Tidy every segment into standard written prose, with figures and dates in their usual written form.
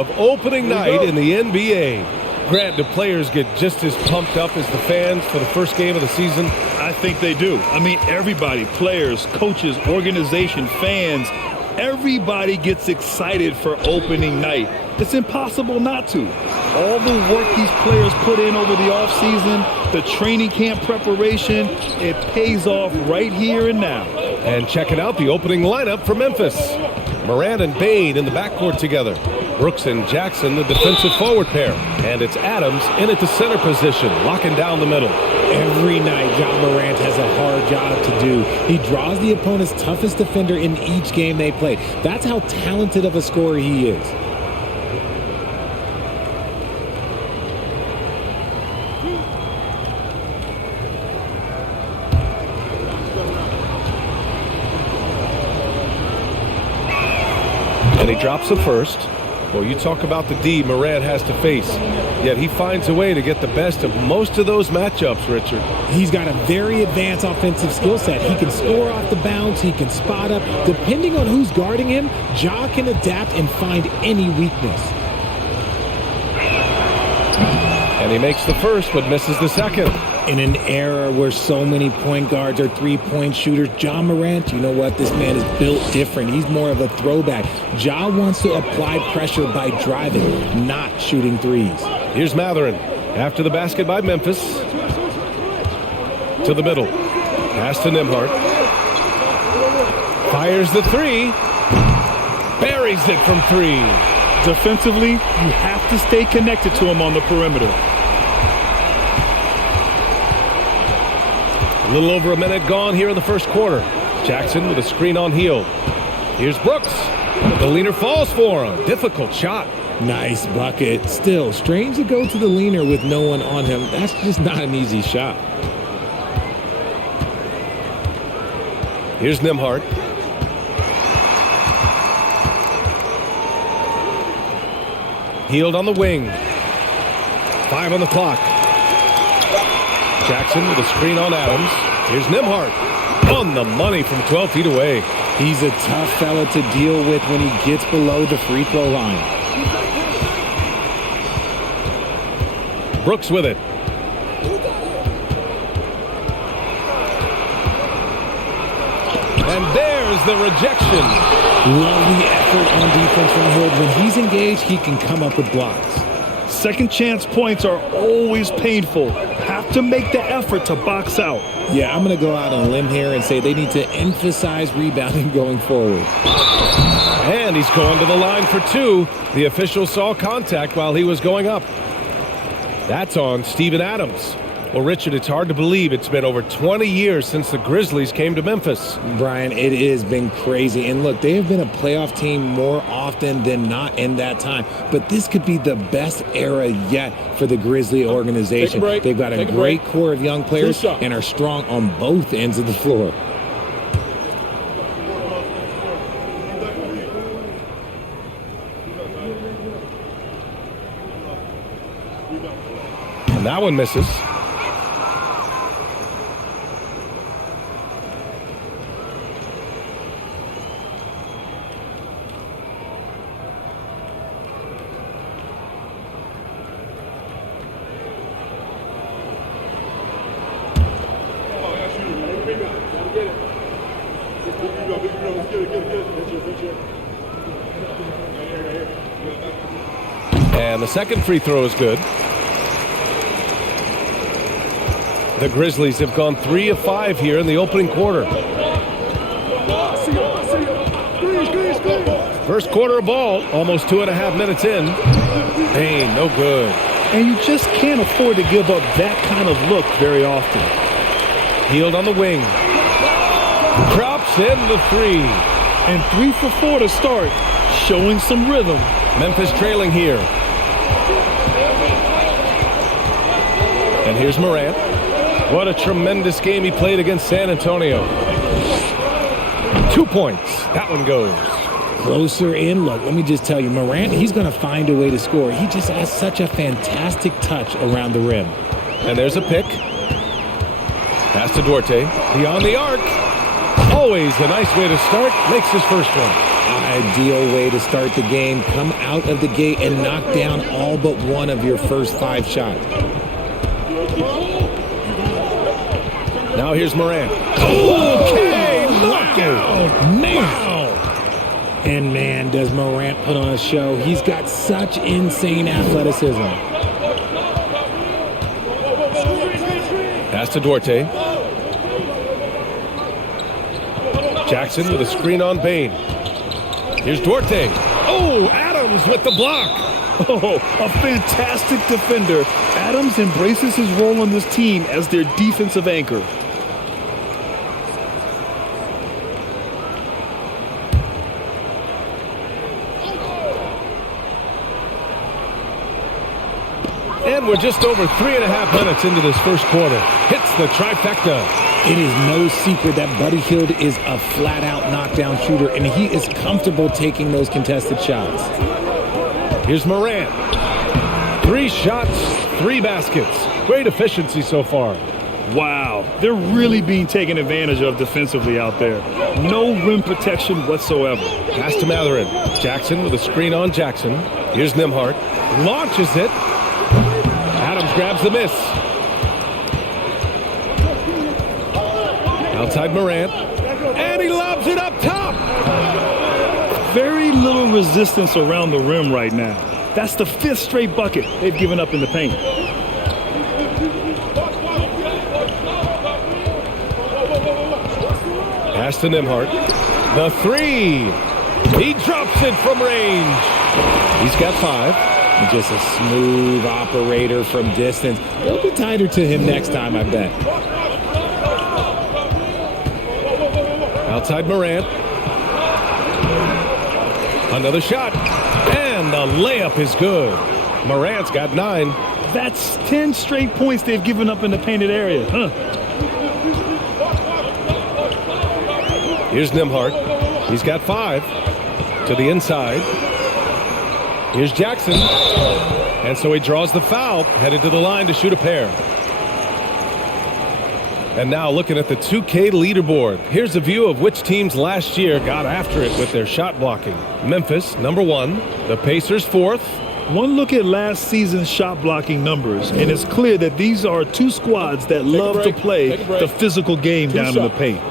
of opening night in the NBA. Grant, do players get just as pumped up as the fans for the first game of the season? I think they do. I mean, everybody, players, coaches, organization, fans, everybody gets excited for opening night. It's impossible not to. All the work these players put in over the offseason, the training camp preparation, it pays off right here and now. And checking out the opening lineup for Memphis. Morant and Bane in the backcourt together. Brooks and Jackson, the defensive forward pair. And it's Adams in at the center position, locking down the middle. Every night, Ja Morant has a hard job to do. He draws the opponent's toughest defender in each game they play. That's how talented of a scorer he is. And he drops the first. Well, you talk about the D Morant has to face. Yet he finds a way to get the best of most of those matchups, Richard. He's got a very advanced offensive skill set. He can score off the bounce. He can spot up. Depending on who's guarding him, Ja can adapt and find any weakness. And he makes the first but misses the second. In an era where so many point guards are three-point shooters, Ja Morant, you know what? This man is built different. He's more of a throwback. Ja wants to apply pressure by driving, not shooting threes. Here's Mathurin after the basket by Memphis. To the middle. Pass to Nembhard. Fires the three. Buries it from three. Defensively, you have to stay connected to him on the perimeter. A little over a minute gone here in the first quarter. Jackson with a screen on Heel. Here's Brooks. The leaner falls for him. Difficult shot. Nice bucket. Still, strange to go to the leaner with no one on him. That's just not an easy shot. Here's Nembhard. Healed on the wing. 5 on the clock. Jackson with a screen on Adams. Here's Nembhard. On the money from 12 feet away. He's a tough fella to deal with when he gets below the free throw line. Brooks with it. And there's the rejection. Love the effort on defense from Hood. When he's engaged, he can come up with blocks. Second chance points are always painful. Have to make the effort to box out. Yeah, I'm going to go out on a limb here and say they need to emphasize rebounding going forward. And he's going to the line for 2. The official saw contact while he was going up. That's on Steven Adams. Well, Richard, it's hard to believe it's been over 20 years since the Grizzlies came to Memphis. Brian, it has been crazy. And look, they have been a playoff team more often than not in that time. But this could be the best era yet for the Grizzly organization. They've got a great core of young players and are strong on both ends of the floor. And that one misses. And the second free throw is good. The Grizzlies have gone 3 of 5 here in the opening quarter. First quarter of ball, almost 2.5 minutes in. Bane, no good. And you just can't afford to give up that kind of look very often. Healed on the wing. Drops in the 3. And 3 for 4 to start, showing some rhythm. Memphis trailing here. And here's Morant. What a tremendous game he played against San Antonio. 2 points. That one goes. Closer in. Look, let me just tell you, Morant, he's going to find a way to score. He just has such a fantastic touch around the rim. And there's a pick. Pass to Duarte. Beyond the arc. Always a nice way to start. Makes his first one. ideal way to start the game. Come out of the gate and knock down all but one of your first 5 shots. Now here's Morant. Okay, knockout! Man! Wow. And man, does Morant put on a show. He's got such insane athleticism. Pass to Duarte. Jackson with a screen on Bane. Here's Duarte. Oh, Adams with the block. Oh, a fantastic defender. Adams embraces his role on this team as their defensive anchor. And we're just over 3.5 minutes into this first quarter. Hits the trifecta. It is no secret that Buddy Hield is a flat-out knockdown shooter, and he is comfortable taking those contested shots. Here's Morant. 3 shots, 3 baskets. Great efficiency so far. Wow, they're really being taken advantage of defensively out there. No rim protection whatsoever. Pass to Mathurin. Jackson with a screen on Jackson. Here's Nembhard. Launches it. Adams grabs the miss. Outside Morant. And he lobs it up top. Very little resistance around the rim right now. That's the 5th straight bucket they've given up in the paint. Pass to Nembhard. The 3. He drops it from range. He's got 5. Just a smooth operator from distance. They'll be tighter to him next time, I bet. Outside Morant. Another shot. And the layup is good. Morant's got 9. That's 10 straight points they've given up in the painted area. Here's Nembhard. He's got 5. To the inside. Here's Jackson. And so he draws the foul, headed to the line to shoot a pair. And now looking at the 2K leaderboard. Here's a view of which teams last year got after it with their shot blocking. Memphis, number 1. The Pacers, 4th. One look at last season's shot blocking numbers, and it's clear that these are 2 squads that love to play the physical game down in the paint.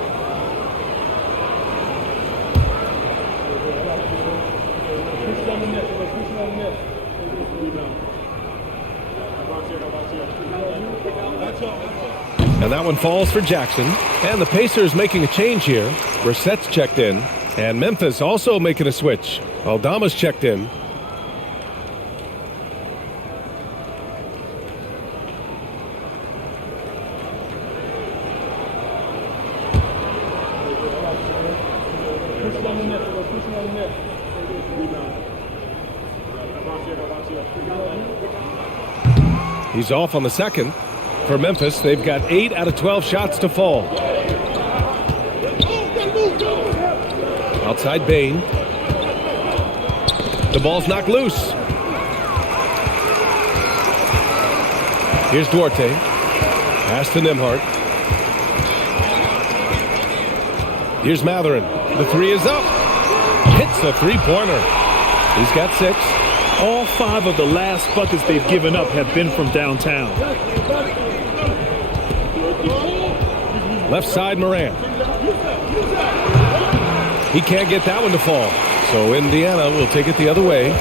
And that one falls for Jackson. And the Pacers making a change here. Brissett's checked in. And Memphis also making a switch. Aldama's checked in. He's off on the second. For Memphis, they've got 8 out of 12 shots to fall. Outside Bane. The ball's knocked loose. Here's Duarte. Pass to Nembhard. Here's Mathurin. The 3 is up. Hits a 3-pointer. He's got 6. All 5 of the last buckets they've given up have been from downtown. Left side Morant. He can't get that one to fall. So Indiana will take it the other way.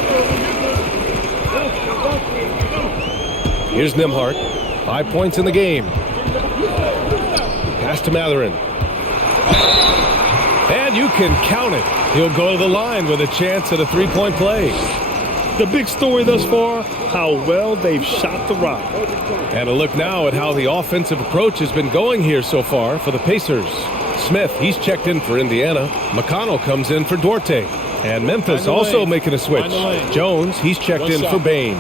Here's Nembhard. 5 points in the game. Pass to Mathurin. And you can count it. He'll go to the line with a chance at a 3-point play. The big story thus far, how well they've shot the rock. And a look now at how the offensive approach has been going here so far for the Pacers. Smith, he's checked in for Indiana. McConnell comes in for Duarte. And Memphis also making a switch. Jones, he's checked in for Bane.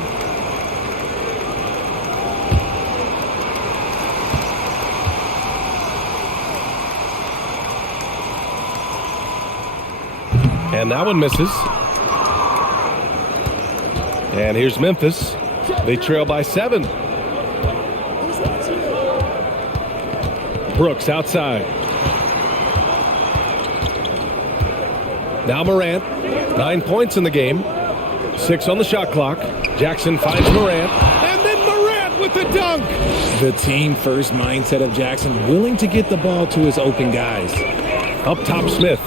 And that one misses. And here's Memphis. They trail by 7. Brooks outside. Now Morant. 9 points in the game. 6 on the shot clock. Jackson finds Morant. And then Morant with the dunk. The team-first mindset of Jackson, willing to get the ball to his open guys. Up top, Smith.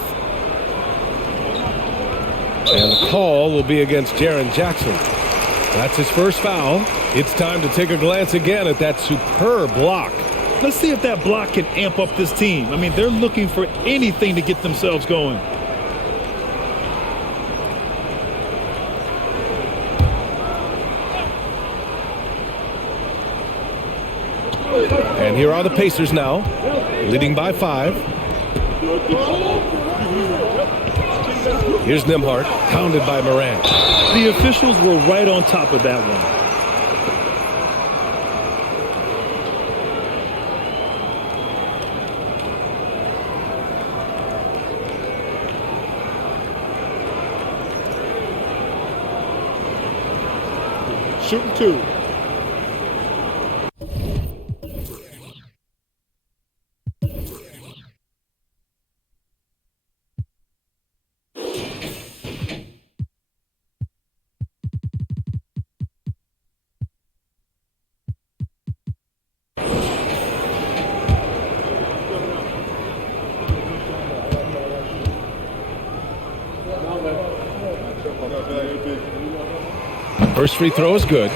And the call will be against Jaren Jackson. That's his first foul. It's time to take a glance again at that superb block. Let's see if that block can amp up this team. I mean, they're looking for anything to get themselves going. And here are the Pacers now, leading by 5. Here's Nembhard, pounded by Morant. The officials were right on top of that one. Shooting 2. First free throw is good.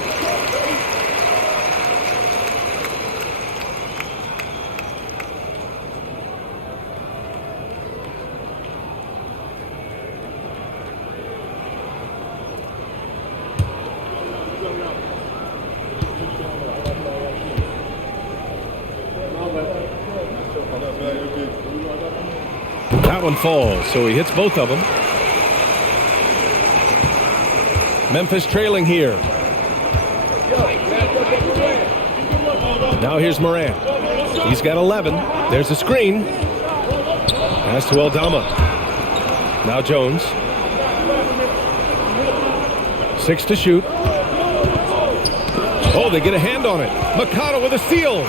That one falls, so he hits both of them. Memphis trailing here. Now here's Morant. He's got 11. There's a screen. Pass to Aldama. Now Jones. 6 to shoot. Oh, they get a hand on it. McConnell with a steal.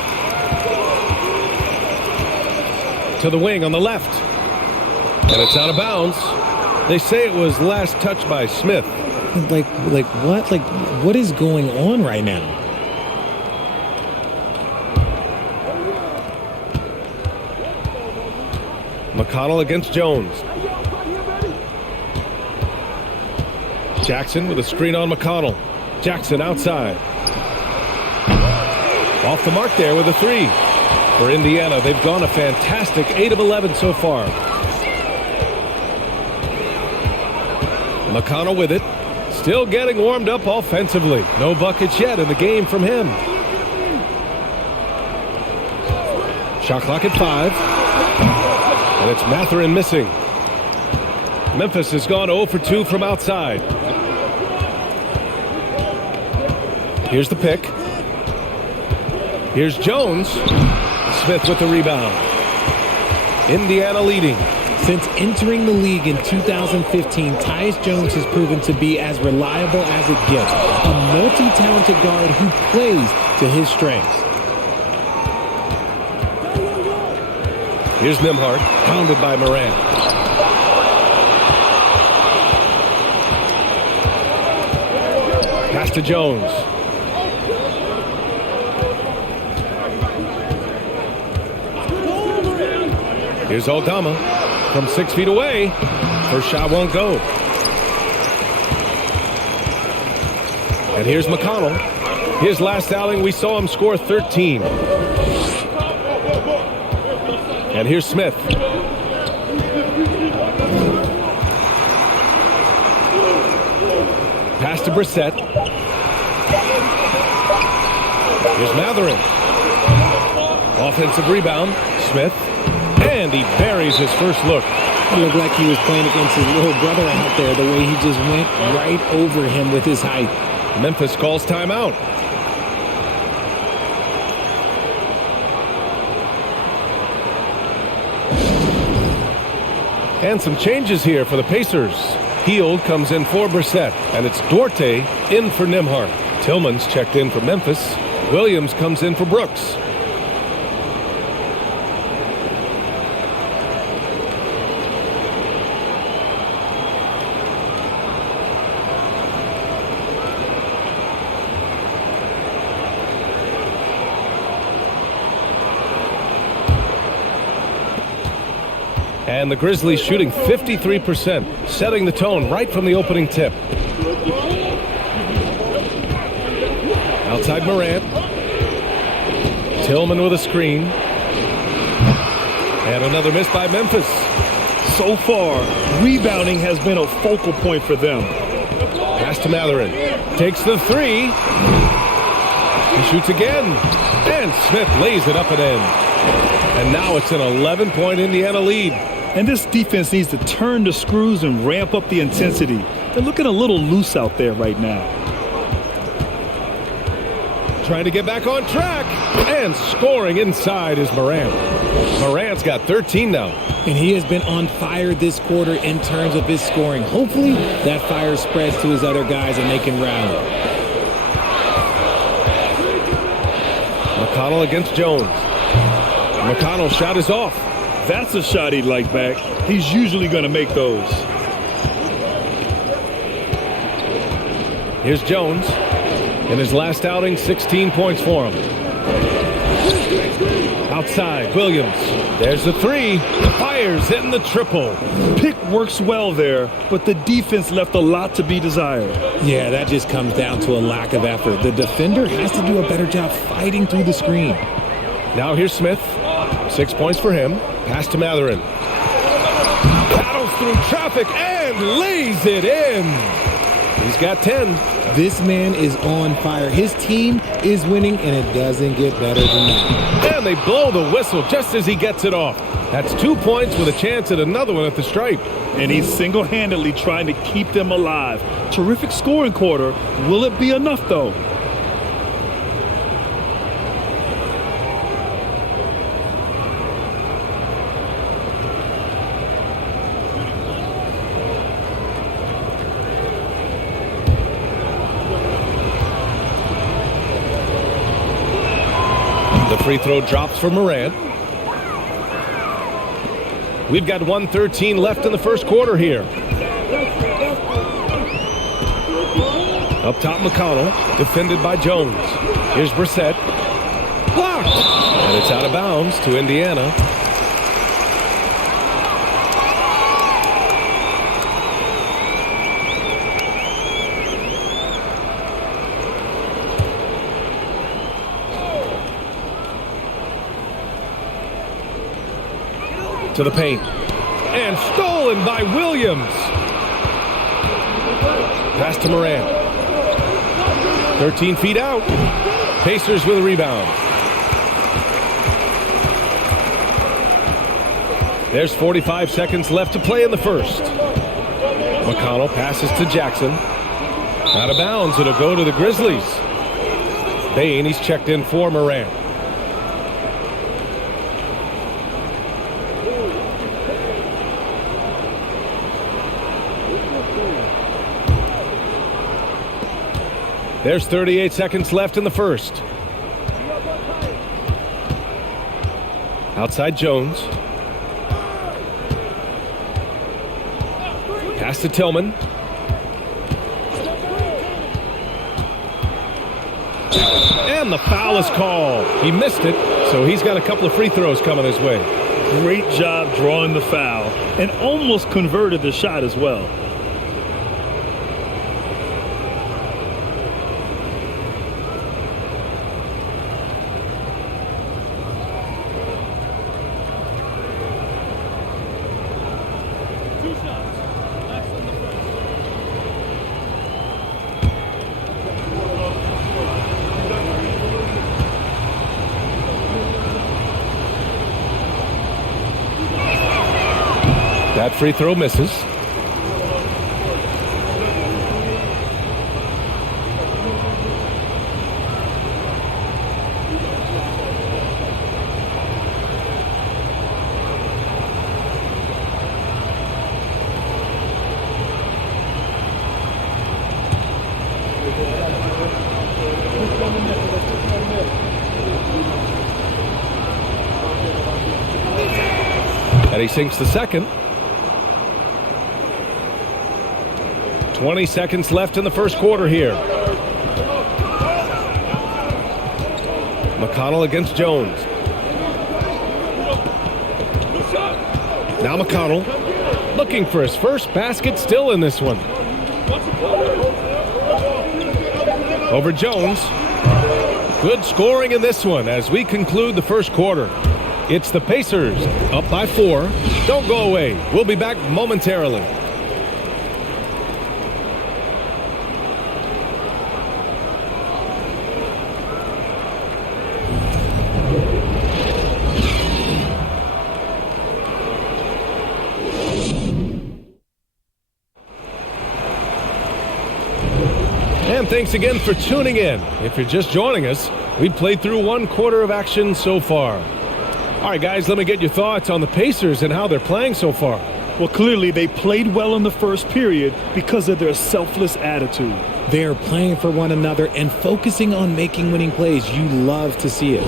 To the wing on the left. And it's out of bounds. They say it was last touched by Smith. Like what? Like, what is going on right now? McConnell against Jones. Jackson with a screen on McConnell. Jackson outside. Off the mark there with a 3. For Indiana, they've gone a fantastic 8 of 11 so far. McConnell with it. Still getting warmed up offensively. No buckets yet in the game from him. Shot clock at 5. And it's Mathurin missing. Memphis has gone 0 for 2 from outside. Here's the pick. Here's Jones. Smith with the rebound. Indiana leading. Since entering the league in 2015, Tyus Jones has proven to be as reliable as it gets. A multi-talented guard who plays to his strengths. Here's Nembhard, pounded by Morant. Pass to Jones. Here's Aldama. From 6 feet away. First shot won't go. And here's McConnell. His last outing, we saw him score 13. And here's Smith. Pass to Brissett. Here's Mathurin. Offensive rebound. Smith. And he buries his first look. It looked like he was playing against his little brother out there, the way he just went right over him with his height. Memphis calls timeout. And some changes here for the Pacers. Hield comes in for Brissett, and it's Duarte in for Nembhard. Tillman's checked in for Memphis. Williams comes in for Brooks. And the Grizzlies shooting 53%, setting the tone right from the opening tip. Outside Morant. Tillman with a screen. And another miss by Memphis. So far, rebounding has been a focal point for them. Pass to Matherin. Takes the three. He shoots again. And Smith lays it up and in. And now it's an 11-point Indiana lead. And this defense needs to turn the screws and ramp up the intensity. They're looking a little loose out there right now. Trying to get back on track. And scoring inside is Morant. Morant's got 13 now. And he has been on fire this quarter in terms of his scoring. Hopefully that fire spreads to his other guys and they can rally. McConnell against Jones. McConnell's shot is off. That's a shot he'd like back. He's usually going to make those. Here's Jones. In his last outing, 16 points for him. Outside, Williams. There's the three. Fires hitting the triple. Pick works well there, but the defense left a lot to be desired. Yeah, that just comes down to a lack of effort. The defender has to do a better job fighting through the screen. Now here's Smith. 6 points for him. Pass to Matherin. Battles through traffic and lays it in. He's got 10. This man is on fire. His team is winning, and it doesn't get better than that. And they blow the whistle just as he gets it off. That's 2 points with a chance at another one at the stripe. And he's single-handedly trying to keep them alive. Terrific scoring quarter. Will it be enough, though? The free throw drops for Morant. We've got 1:13 left in the first quarter here. Up top, McConnell, defended by Jones. Here's Brissett. Blocked! And it's out of bounds to Indiana. To the paint. And stolen by Williams. Pass to Morant. 13 feet out. Pacers with a rebound. There's 45 seconds left to play in the first. McConnell passes to Jackson. Out of bounds. It'll go to the Grizzlies. Bain, he's checked in for Morant. There's 38 seconds left in the first. Outside Jones. Pass to Tillman. And the foul is called. He missed it, so he's got a couple of free throws coming his way. Great job drawing the foul and almost converted the shot as well. That free throw misses. And he sinks the second. 20 seconds left in the first quarter here. McConnell against Jones. Now McConnell looking for his first basket, still in this one. Over Jones. Good scoring in this one as we conclude the first quarter. It's the Pacers up by 4. Don't go away. We'll be back momentarily. And thanks again for tuning in. If you're just joining us, we've played through one quarter of action so far. All right, guys, let me get your thoughts on the Pacers and how they're playing so far. Well, clearly they played well in the first period because of their selfless attitude. They are playing for one another and focusing on making winning plays. You love to see it.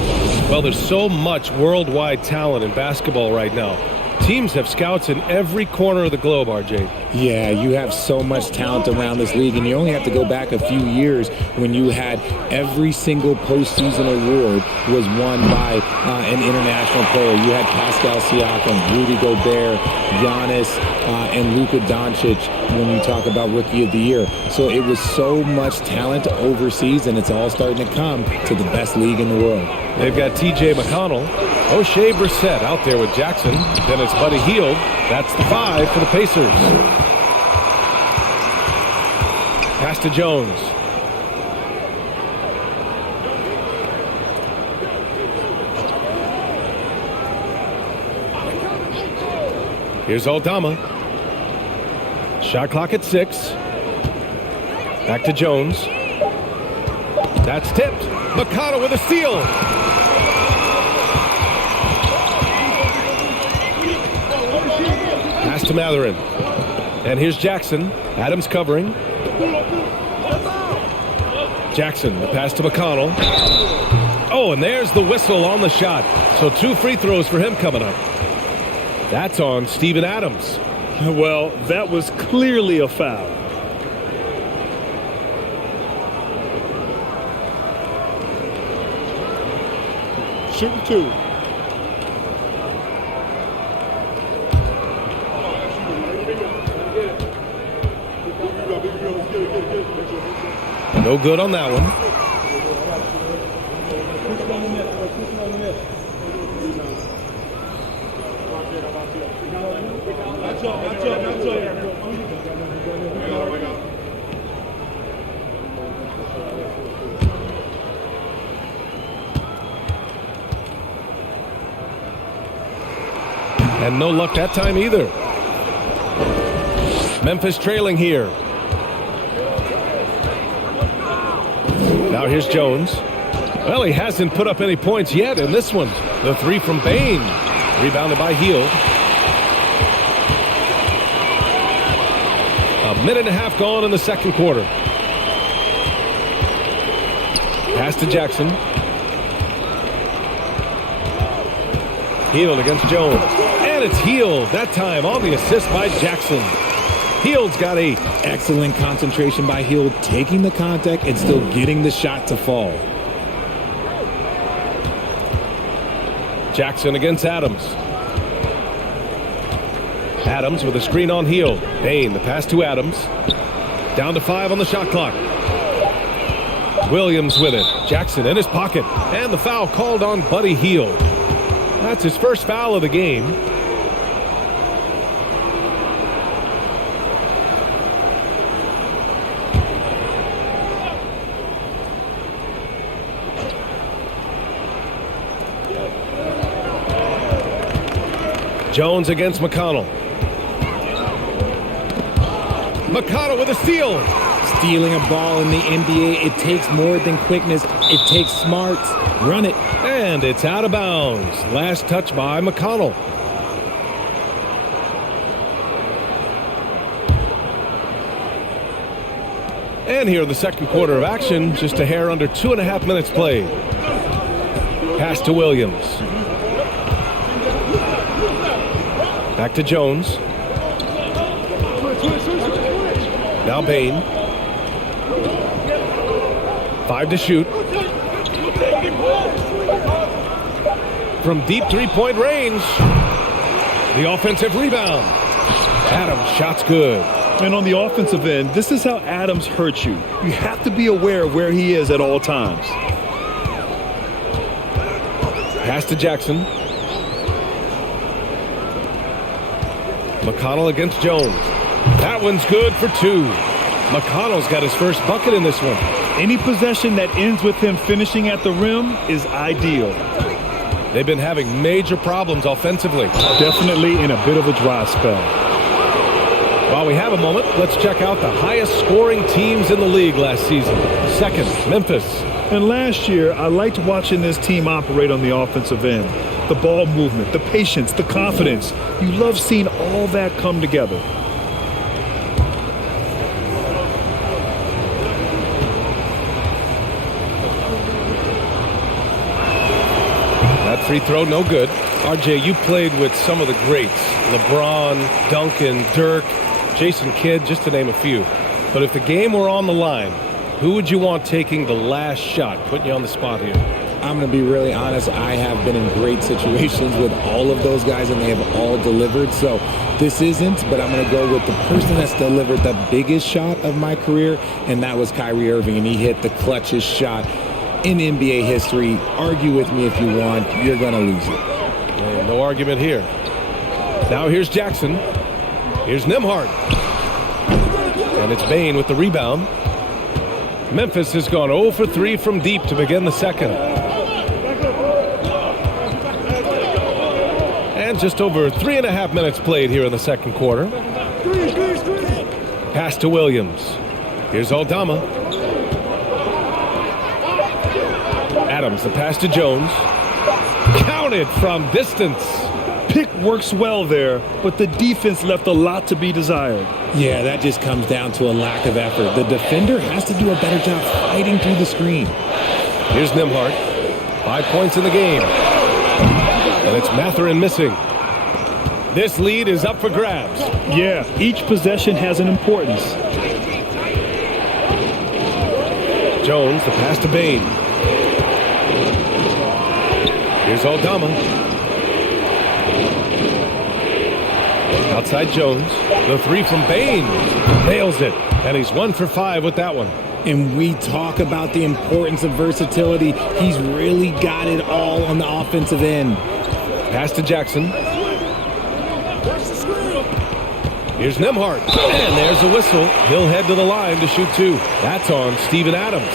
Well, there's so much worldwide talent in basketball right now. Teams have scouts in every corner of the globe, RJ. Yeah, you have so much talent around this league, and you only have to go back a few years when you had every single postseason award was won by an international player. You had Pascal Siakam, Rudy Gobert, Giannis, and Luka Doncic when you talk about Rookie of the Year. So it was so much talent overseas, and it's all starting to come to the best league in the world. They've got T.J. McConnell, O'Shea Brissett out there with Jackson. Then it's Buddy Hield. That's the 5 for the Pacers. Pass to Jones. Here's Aldama. Shot clock at 6. Back to Jones. That's tipped. McConnell with a steal. Pass to Mathurin. And here's Jackson. Adams covering. Jackson, the pass to McConnell. Oh, and there's the whistle on the shot. So 2 free throws for him coming up. That's on Steven Adams. Well, that was clearly a foul. Shooting 2. No good on that one. And no luck that time either. Memphis trailing here. Now here's Jones. Well, he hasn't put up any points yet in this one. The 3 from Bain. Rebounded by Hield. A minute and a half gone in the second quarter. Pass to Jackson. Hield against Jones. And it's Hield that time on the assist by Jackson. Hield's got 8. Excellent concentration by Hield, taking the contact and still getting the shot to fall. Jackson against Adams. Adams with a screen on Hield. Bain, the pass to Adams. Down to 5 on the shot clock. Williams with it. Jackson in his pocket. And the foul called on Buddy Hield. That's his first foul of the game. Jones against McConnell. McConnell with a steal. Stealing a ball in the NBA, it takes more than quickness. It takes smarts. Run it. And it's out of bounds. Last touch by McConnell. And here in the second quarter of action, just a hair under 2.5 minutes played. Pass to Williams. Back to Jones. Now Bain. 5 to shoot. From deep 3-point range. The offensive rebound. Adams' shot's good. And on the offensive end, this is how Adams hurts you. You have to be aware of where he is at all times. Pass to Jackson. McConnell against Jones. That one's good for 2. McConnell's got his first bucket in this one. Any possession that ends with him finishing at the rim is ideal. They've been having major problems offensively. Definitely in a bit of a dry spell. While we have a moment, let's check out the highest scoring teams in the league last season. Second, Memphis. And last year, I liked watching this team operate on the offensive end. The ball movement, the patience, the confidence. You love seeing all that come together. That free throw, no good. RJ, you played with some of the greats. LeBron, Duncan, Dirk, Jason Kidd, just to name a few. But if the game were on the line, who would you want taking the last shot? Putting you on the spot here. I'm going to be really honest. I have been in great situations with all of those guys, and they have all delivered. So this isn't, but I'm going to go with the person that's delivered the biggest shot of my career, and that was Kyrie Irving, and he hit the clutchest shot in NBA history. Argue with me if you want. You're going to lose it. Yeah, no argument here. Now here's Jackson. Here's Nembhard. And it's Bane with the rebound. Memphis has gone 0 for 3 from deep to begin the second. And just over 3.5 minutes played here in the second quarter. Pass to Williams. Here's Aldama. Adams, the pass to Jones. Counted from distance. Pick works well there, but the defense left a lot to be desired. Yeah, that just comes down to a lack of effort. The defender has to do a better job fighting through the screen. Here's Nembhard. 5 points in the game. And it's Mathurin missing. This lead is up for grabs. Yeah, each possession has an importance. Jones, the pass to Bane. Here's Aldama. Outside Jones. The three from Bane. Nails it. And he's 1 for 5 with that one. And we talk about the importance of versatility. He's really got it all on the offensive end. Pass to Jackson. Here's Nembhard. And there's a whistle. He'll head to the line to shoot 2. That's on Steven Adams.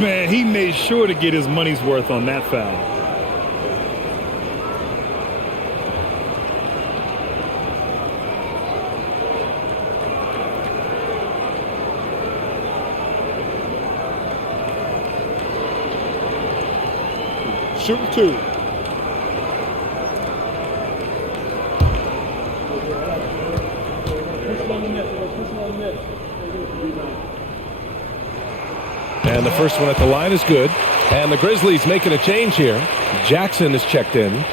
Man, he made sure to get his money's worth on that foul. Shooting 2. And the first one at the line is good. And the Grizzlies making a change here. Jackson is checked in.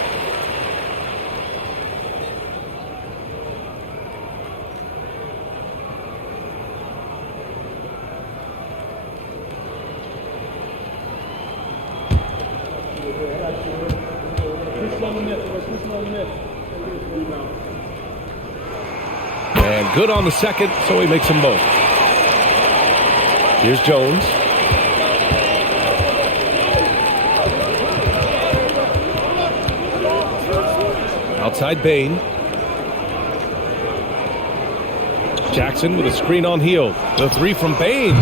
And good on the second, so he makes them both. Here's Jones. Outside Bane. Jackson with a screen on heel. The three from Bane.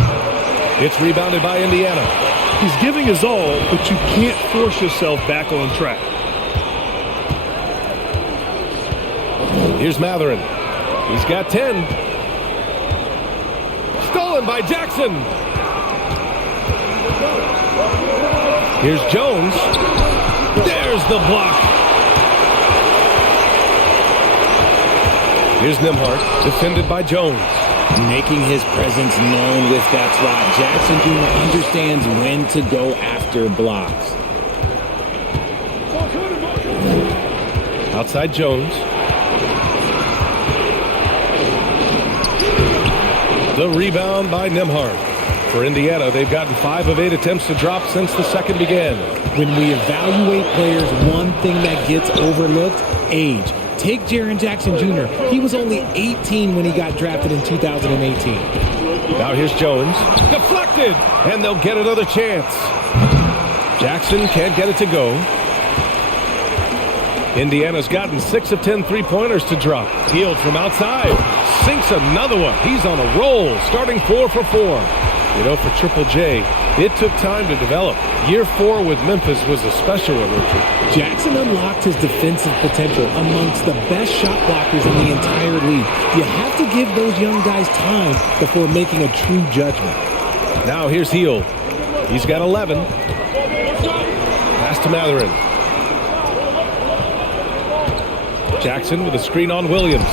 It's rebounded by Indiana. He's giving his all, but you can't force yourself back on track. Here's Mathurin. He's got 10. Stolen by Jackson. Here's Jones. There's the block. Here's Nembhard, defended by Jones. Making his presence known with that slot. Jackson Jr. understands when to go after blocks. Outside Jones. The rebound by Nembhard. For Indiana, they've gotten 5 of 8 attempts to drop since the second began. When we evaluate players, one thing that gets overlooked, age. Take Jaren Jackson Jr. He was only 18 when he got drafted in 2018. Now here's Jones. Deflected! And they'll get another chance. Jackson can't get it to go. Indiana's gotten 6 of 10 three-pointers to drop. Hield from outside. Sinks another one. He's on a roll, starting 4 for 4. You know, for Triple J, it took time to develop. Year 4 with Memphis was a special one, Richard. Jackson unlocked his defensive potential amongst the best shot blockers in the entire league. You have to give those young guys time before making a true judgment. Now here's Hield. He's got 11. Pass to Matherin. Jackson with a screen on Williams.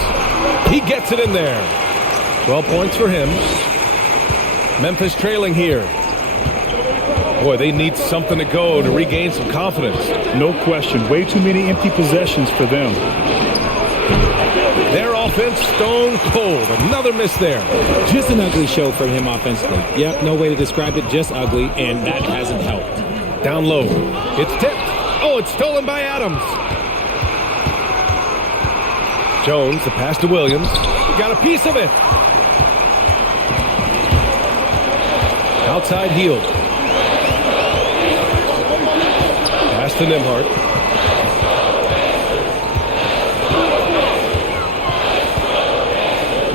He gets it in there. 12 points for him. Memphis trailing here. Boy, they need something to go to regain some confidence. No question. Way too many empty possessions for them. Their offense stone cold. Another miss there. Just an ugly show from him offensively. Yep, no way to describe it. Just ugly, and that hasn't helped. Down low. It's tipped. Oh, it's stolen by Adams. Jones, the pass to Williams. He got a piece of it. Outside Hield. Pass to Nembhard.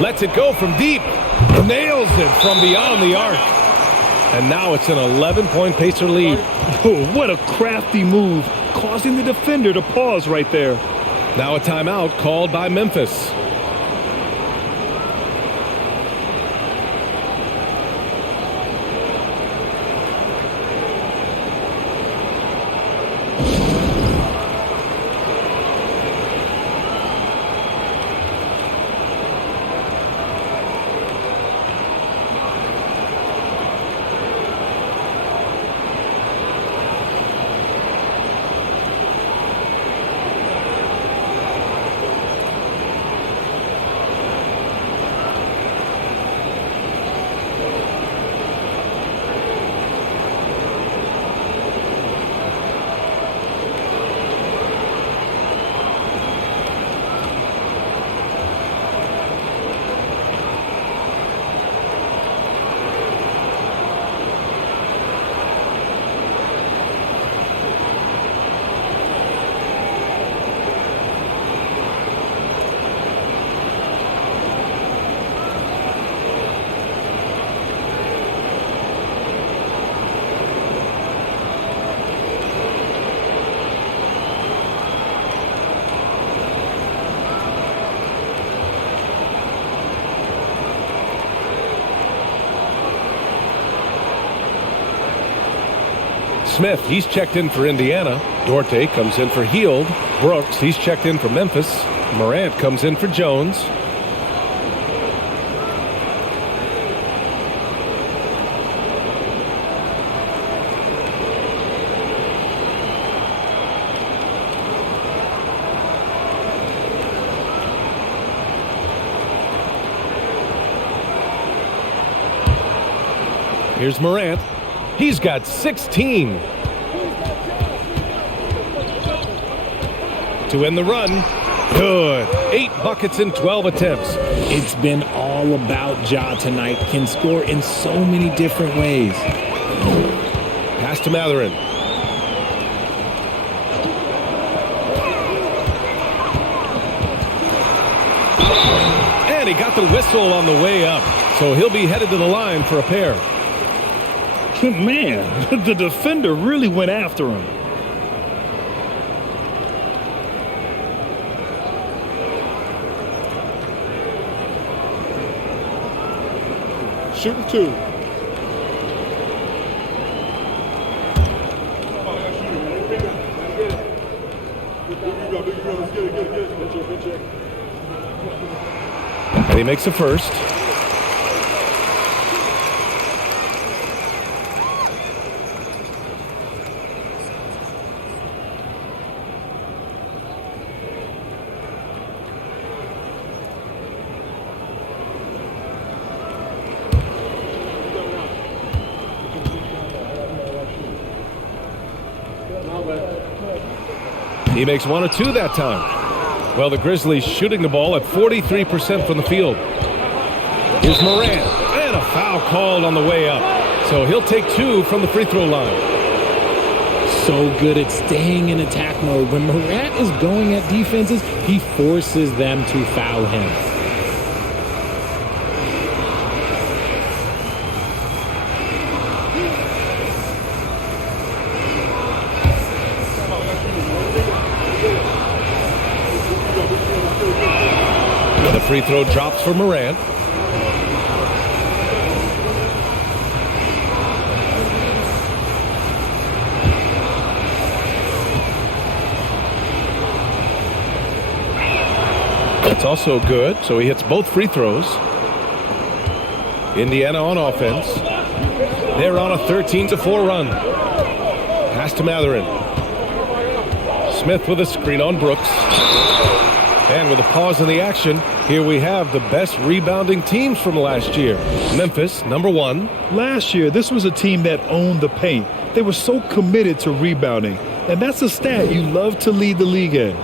Lets it go from deep. Nails it from beyond the arc. And now it's an 11-point Pacer lead. Oh, what a crafty move, causing the defender to pause right there. Now a timeout called by Memphis. Smith, he's checked in for Indiana. Duarte comes in for Hield. Brooks, he's checked in for Memphis. Morant comes in for Jones. Here's Morant. He's got 16. To end the run. Good. 8 buckets in 12 attempts. It's been all about Ja tonight. Can score in so many different ways. Pass to Matherin. And he got the whistle on the way up. So he'll be headed to the line for a pair. Man, the defender really went after him. Shooting 2. And he makes a first. He makes 1 or 2 that time. Well, the Grizzlies shooting the ball at 43% from the field. Here's Morant. And a foul called on the way up. So he'll take 2 from the free throw line. So good at staying in attack mode. When Morant is going at defenses, he forces them to foul him. The free throw drops for Morant. That's also good, so he hits both free throws. Indiana on offense. They're on a 13-4 run. Pass to Mathurin. Smith with a screen on Brooks. And with a pause in the action, here we have the best rebounding teams from last year. Memphis, number 1. Last year, this was a team that owned the paint. They were so committed to rebounding. And that's a stat you love to lead the league in.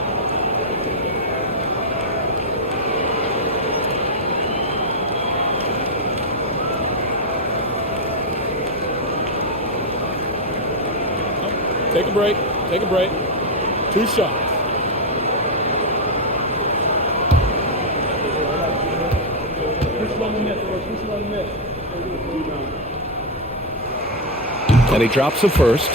Take a break. Take a break. 2 shots. And he drops the first.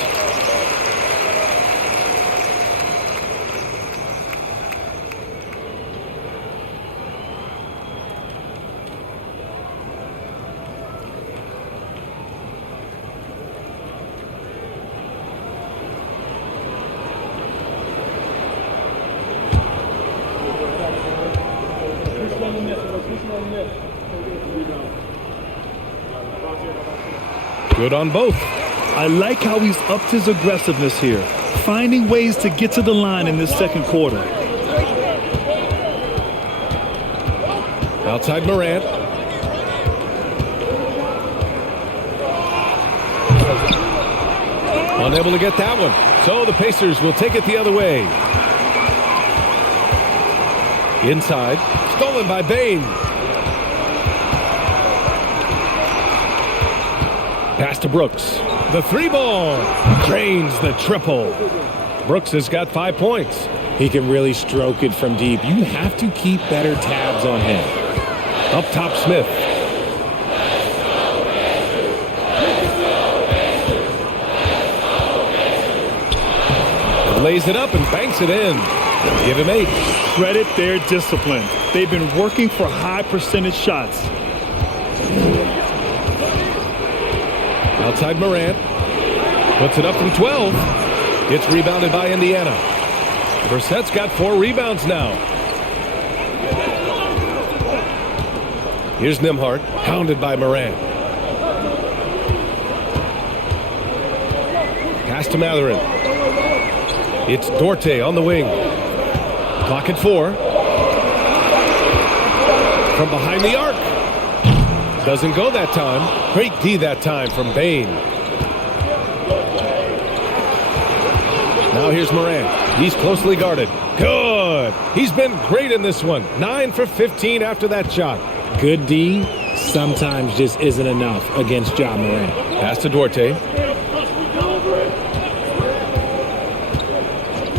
Good on both. I like how he's upped his aggressiveness here, finding ways to get to the line in this second quarter. Outside Morant. Unable to get that one. So the Pacers will take it the other way. Inside. Stolen by Bane. Pass to Brooks. The 3-ball. Drains the triple. Brooks has got 5 points. He can really stroke it from deep. You have to keep better tabs on him. Up top, Smith. Lays it up and banks it in. Give him 8. Credit their discipline. They've been working for high percentage shots. Outside Morant. Puts it up from 12. It's rebounded by Indiana. Brissett's got 4 rebounds now. Here's Nembhard, hounded by Morant. Pass to Mathurin. It's Duarte on the wing. Clock at 4. From behind the arc. Doesn't go that time. Great D that time from Bane. Now here's Morant. He's closely guarded. Good. He's been great in this one. 9 for 15 after that shot. Good D sometimes just isn't enough against Ja Morant. Pass to Duarte.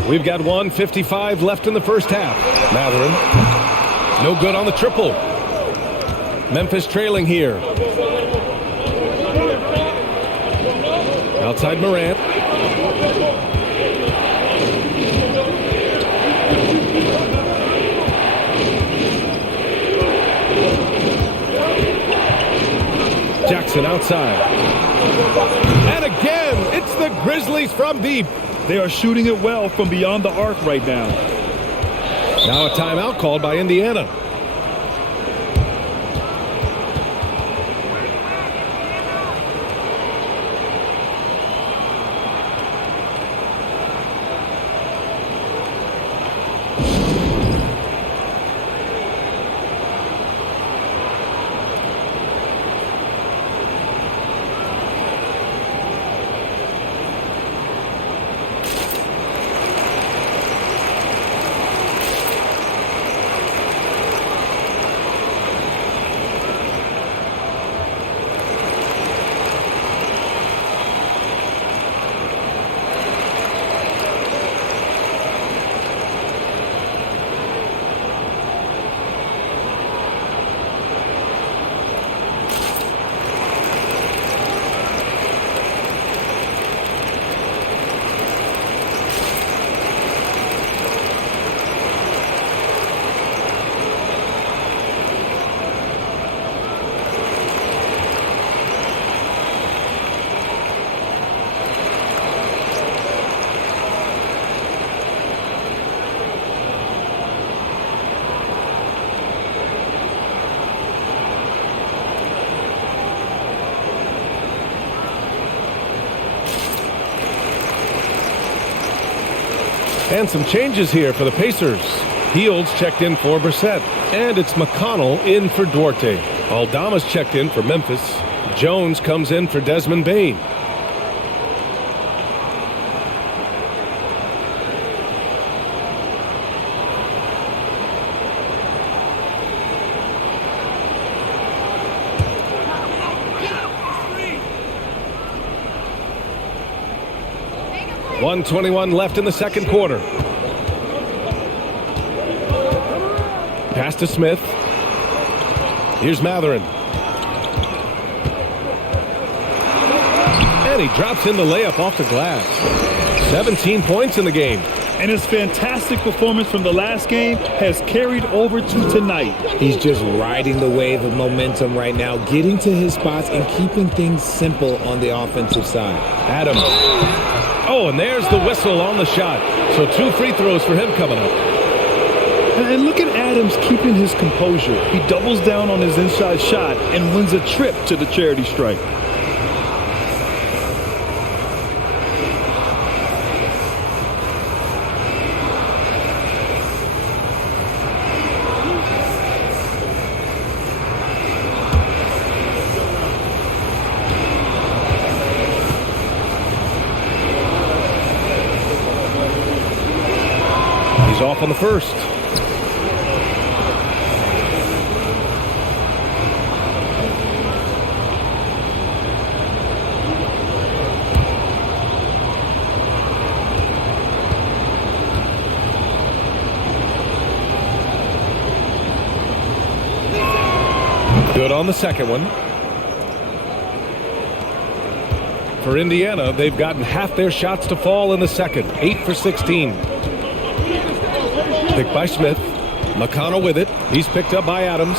We've got 1:55 left in the first half. Mathurin. No good on the triple. Memphis trailing here. Outside Morant. Jackson outside. And again, it's the Grizzlies from deep. They are shooting it well from beyond the arc right now. Now a timeout called by Indiana. And some changes here for the Pacers. Fields checked in for Brissett. And it's McConnell in for Duarte. Aldama's checked in for Memphis. Jones comes in for Desmond Bane. .121 left in the second quarter. Pass to Smith. Here's Matherin. And he drops in the layup off the glass. 17 points in the game. And his fantastic performance from the last game has carried over to tonight. He's just riding the wave of momentum right now, getting to his spots and keeping things simple on the offensive side. Adams. Oh, and there's the whistle on the shot. So 2 free throws for him coming up. And look at Adams keeping his composure. He doubles down on his inside shot and wins a trip to the charity stripe. He's off on the first. Good on the second one. For Indiana, they've gotten half their shots to fall in the second. 8 for 16. Picked by Smith. McConnell with it. He's picked up by Adams.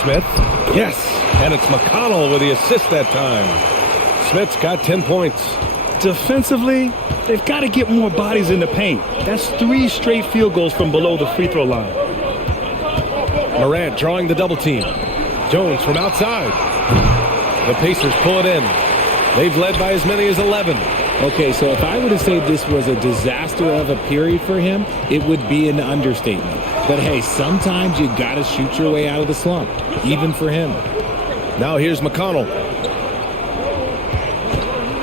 Smith. Yes. And it's McConnell with the assist that time. Smith's got 10 points. Defensively, they've got to get more bodies in the paint. That's 3 straight field goals from below the free throw line. Morant drawing the double team. Jones from outside. The Pacers pull it in. They've led by as many as 11. Okay, so if I were to say this was a disaster of a period for him, it would be an understatement. But hey, sometimes you got to shoot your way out of the slump, even for him. Now here's McConnell.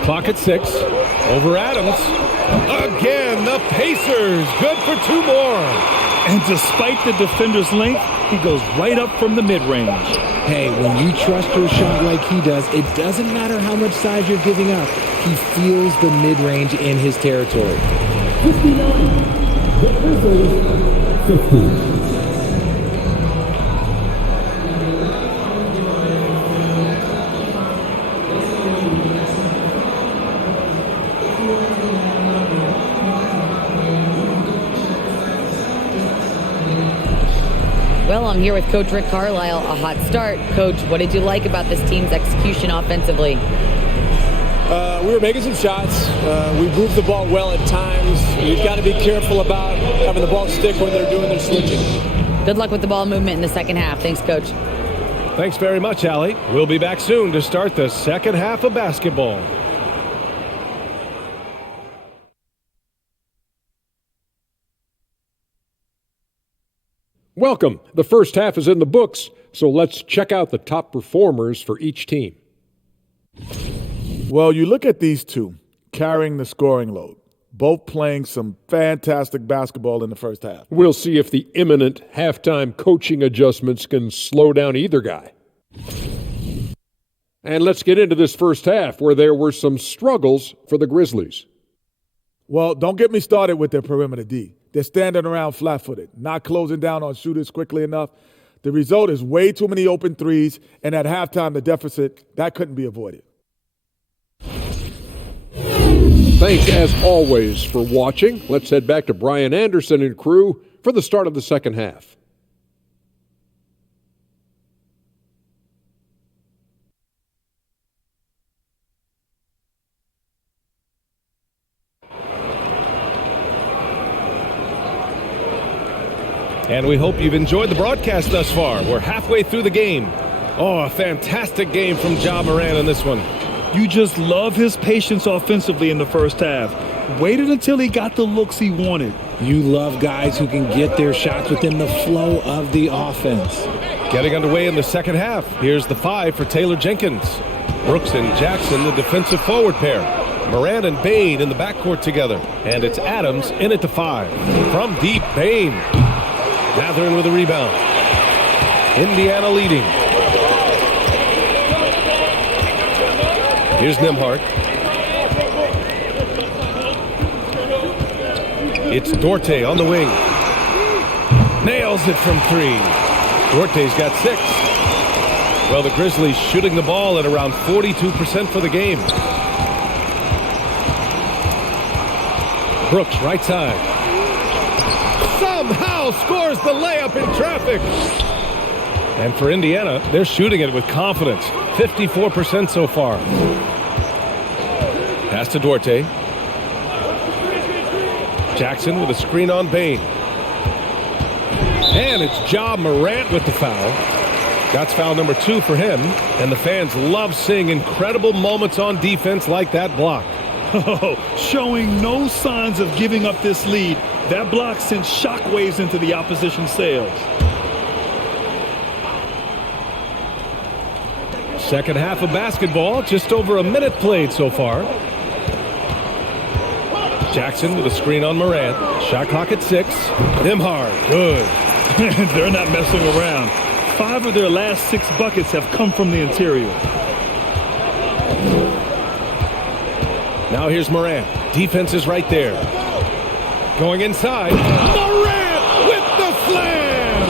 Clock at 6. Over Adams. Again, the Pacers. Good for 2 more. And despite the defender's length, he goes right up from the mid-range. Hey, when you trust your shot like he does, it doesn't matter how much size you're giving up. He feels the mid-range in his territory. 59, the Grizzlies, 15. Well, I'm here with Coach Rick Carlisle. A hot start. Coach, what did you like about this team's execution offensively? We were making some shots. We moved the ball well at times. You've got to be careful about having the ball stick when they're doing their switching. Good luck with the ball movement in the second half. Thanks, Coach. Thanks very much, Allie. We'll be back soon to start the second half of basketball. Welcome. The first half is in the books, so let's check out the top performers for each team. Well, you look at these two carrying the scoring load, both playing some fantastic basketball in the first half. We'll see if the imminent halftime coaching adjustments can slow down either guy. And let's get into this first half where there were some struggles for the Grizzlies. Well, don't get me started with their perimeter D. They're standing around flat-footed, not closing down on shooters quickly enough. The result is way too many open threes, and at halftime, the deficit, that couldn't be avoided. Thanks, as always, for watching. Let's head back to Brian Anderson and crew for the start of the second half. And we hope you've enjoyed the broadcast thus far. We're halfway through the game. Oh, a fantastic game from Ja Morant in this one. You just love his patience offensively in the first half. Waited until he got the looks he wanted. You love guys who can get their shots within the flow of the offense. Getting underway in the second half. Here's the 5 for Taylor Jenkins. Brooks and Jackson, the defensive forward pair. Morant and Bane in the backcourt together. And it's Adams in at the 5. From deep, Bane. Mathurin with a rebound. Indiana leading. Here's Nembhard. It's Duarte on the wing. Nails it from 3. Duarte's got 6. Well, the Grizzlies shooting the ball at around 42% for the game. Brooks, right side. Somehow scores the layup in traffic. And for Indiana, they're shooting it with confidence. 54% so far. Pass to Duarte. Jackson with a screen on Bane. And it's Ja Morant with the foul. That's foul number 2 for him. And the fans love seeing incredible moments on defense like that block. Showing no signs of giving up this lead. That block sent shockwaves into the opposition sails. Second half of basketball, just over a minute played so far. Jackson with a screen on Morant. Shot clock at 6. Nembhard, good. They're not messing around. 5 of their last 6 buckets have come from the interior. Now here's Morant. Defense is right there. Going inside. Morant with the slam!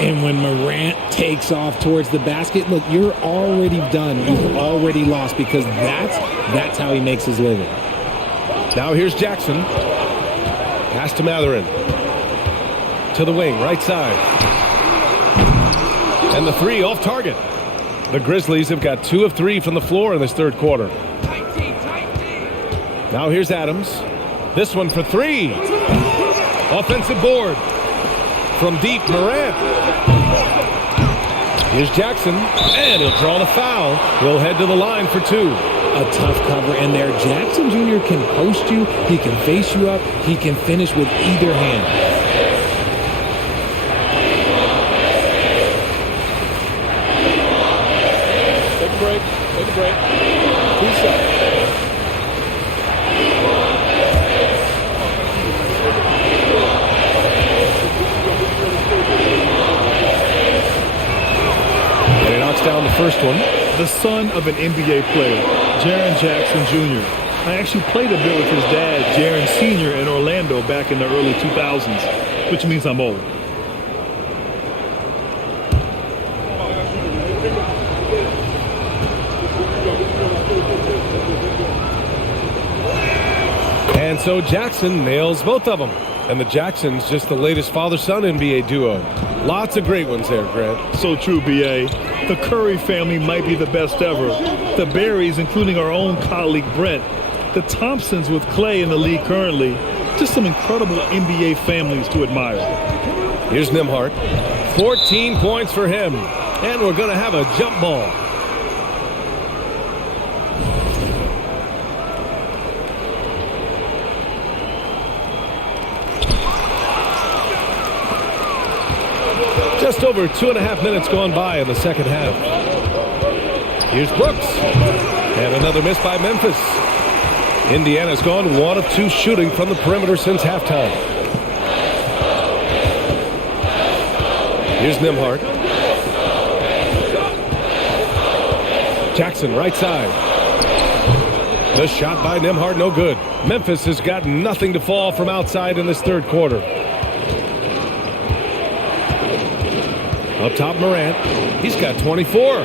And when Morant takes off towards the basket, look, you're already done. You've already lost because that's how he makes his living. Now here's Jackson. Pass to Mathurin. To the wing, right side. And the 3 off target. The Grizzlies have got 2 of 3 from the floor in this third quarter. Now here's Adams. This one for 3. Offensive board. From deep, Morant. Here's Jackson. And he'll draw the foul. He'll head to the line for 2. A tough cover in there. Jackson Jr. can post you. He can face you up. He can finish with either hand. Take a break. Take a break. 2 seconds. And he knocks down the first one. The son of an NBA player, Jaren Jackson Jr. I actually played a bit with his dad, Jaren Sr. in Orlando back in the early 2000s, which means I'm old. And so Jackson nails both of them. And the Jacksons just the latest father-son NBA duo. Lots of great ones there, Grant. So true, B.A. The Curry family might be the best ever. The Berrys, including our own colleague Brent. The Thompsons with Clay in the league currently. Just some incredible NBA families to admire. Here's Nembhard. 14 points for him. And we're going to have a jump ball. Just over 2.5 minutes gone by in the second half. Here's Brooks. And another miss by Memphis. Indiana's gone 1 of 2 shooting from the perimeter since halftime. Here's Nembhard. Jackson, right side. The shot by Nembhard, no good. Memphis has got nothing to fall from outside in this third quarter. Up top, Morant. He's got 24.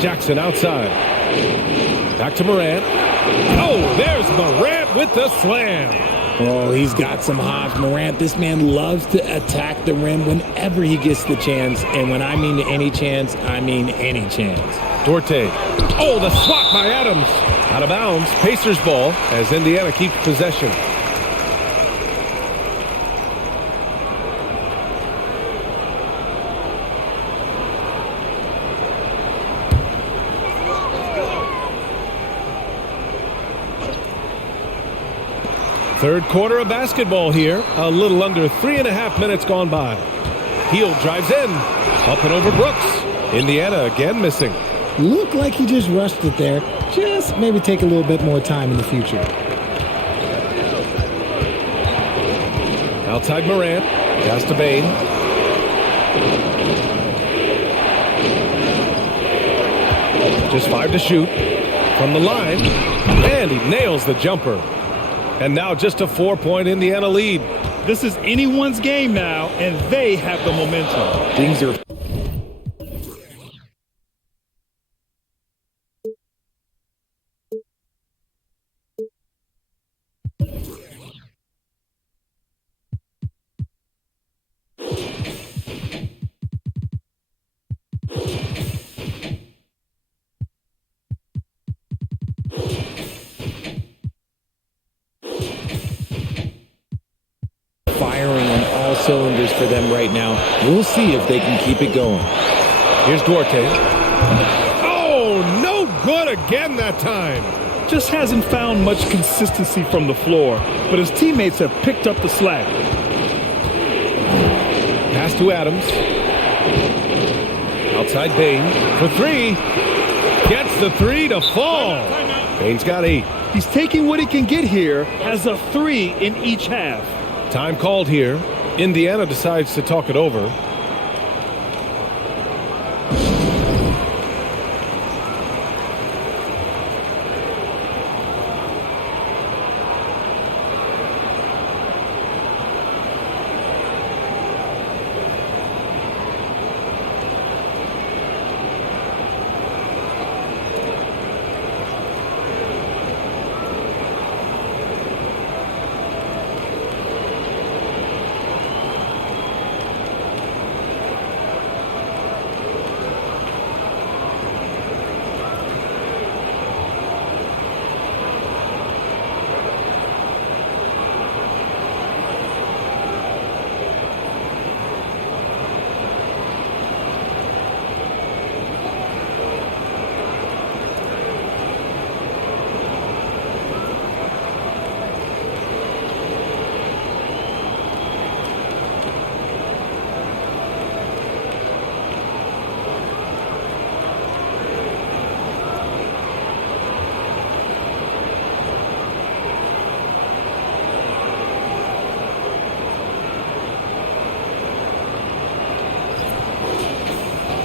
Jackson outside. Back to Morant. Oh, there's Morant with the slam. Oh, he's got some hops. Morant, this man loves to attack the rim whenever he gets the chance. And when I mean any chance, I mean any chance. Duarte. Oh, the swat by Adams. Out of bounds. Pacers ball as Indiana keeps possession. Third quarter of basketball here. A little under 3.5 minutes gone by. Hield drives in. Up and over Brooks. Indiana again missing. Looked like he just rushed it there. Just maybe take a little bit more time in the future. Outside Morant. Pass to Bane. Just 5 to shoot. From the line. And he nails the jumper. And now just a 4-point Indiana lead. This is anyone's game now, and they have the momentum. Things are... firing on all cylinders for them right now. We'll see if they can keep it going. Here's Duarte. Oh, no good again that time. Just hasn't found much consistency from the floor, but his teammates have picked up the slack. Pass to Adams. Outside Bane for 3. Gets the 3 to fall. Bane's got 8. He's taking what he can get here, has a 3 in each half. Time called here. Indiana decides to talk it over.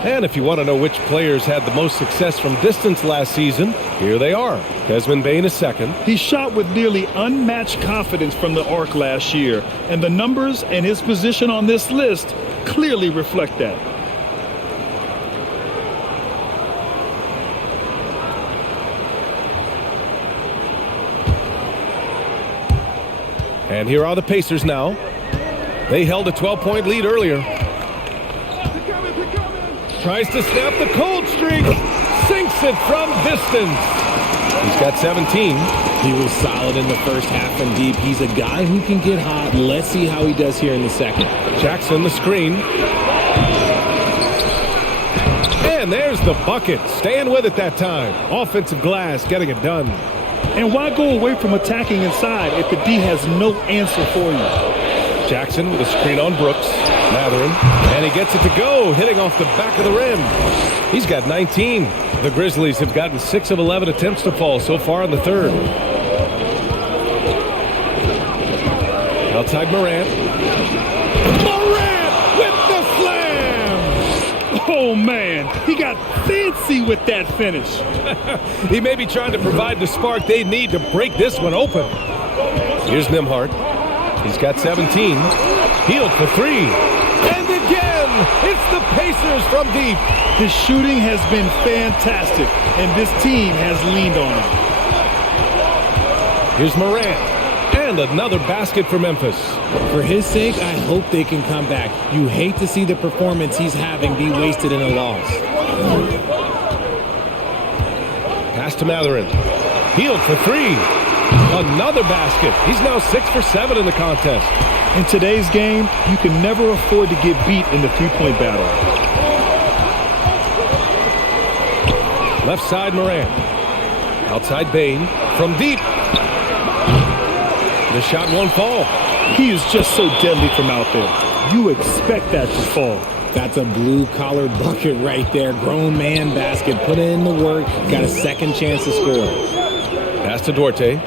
And if you want to know which players had the most success from distance last season, here they are. Desmond Bane is second. He shot with nearly unmatched confidence from the arc last year, and the numbers and his position on this list clearly reflect that. And here are the Pacers now. They held a 12-point lead earlier. Tries to snap the cold streak. Sinks it from distance. He's got 17. He was solid in the first half and deep. He's a guy who can get hot. Let's see how he does here in the second. Jackson the screen. And there's the bucket. Staying with it that time. Offensive glass getting it done. And why go away from attacking inside if the D has no answer for you? Jackson with a screen on Brooks. Matherin, and he gets it to go, hitting off the back of the rim. He's got 19. The Grizzlies have gotten 6 of 11 attempts to fall so far in the third. Outside Morant. Morant with the slam! Oh, man, he got fancy with that finish. He may be trying to provide the spark they need to break this one open. Here's Nembhard. He's got 17. Hield for 3. And again, it's the Pacers from deep. His shooting has been fantastic, and this team has leaned on it. Here's Morant. And another basket for Memphis. For his sake, I hope they can come back. You hate to see the performance he's having be wasted in a loss. Pass to Matherin. Hield for 3. Another basket. He's now 6 for 7 in the contest. In today's game, you can never afford to get beat in the three-point battle. Left side Morant. Outside Bane. From deep. The shot won't fall. He is just so deadly from out there. You expect that to fall. That's a blue-collar bucket right there. Grown man basket. Put in the work. Got a second chance to score. Pass to Duarte.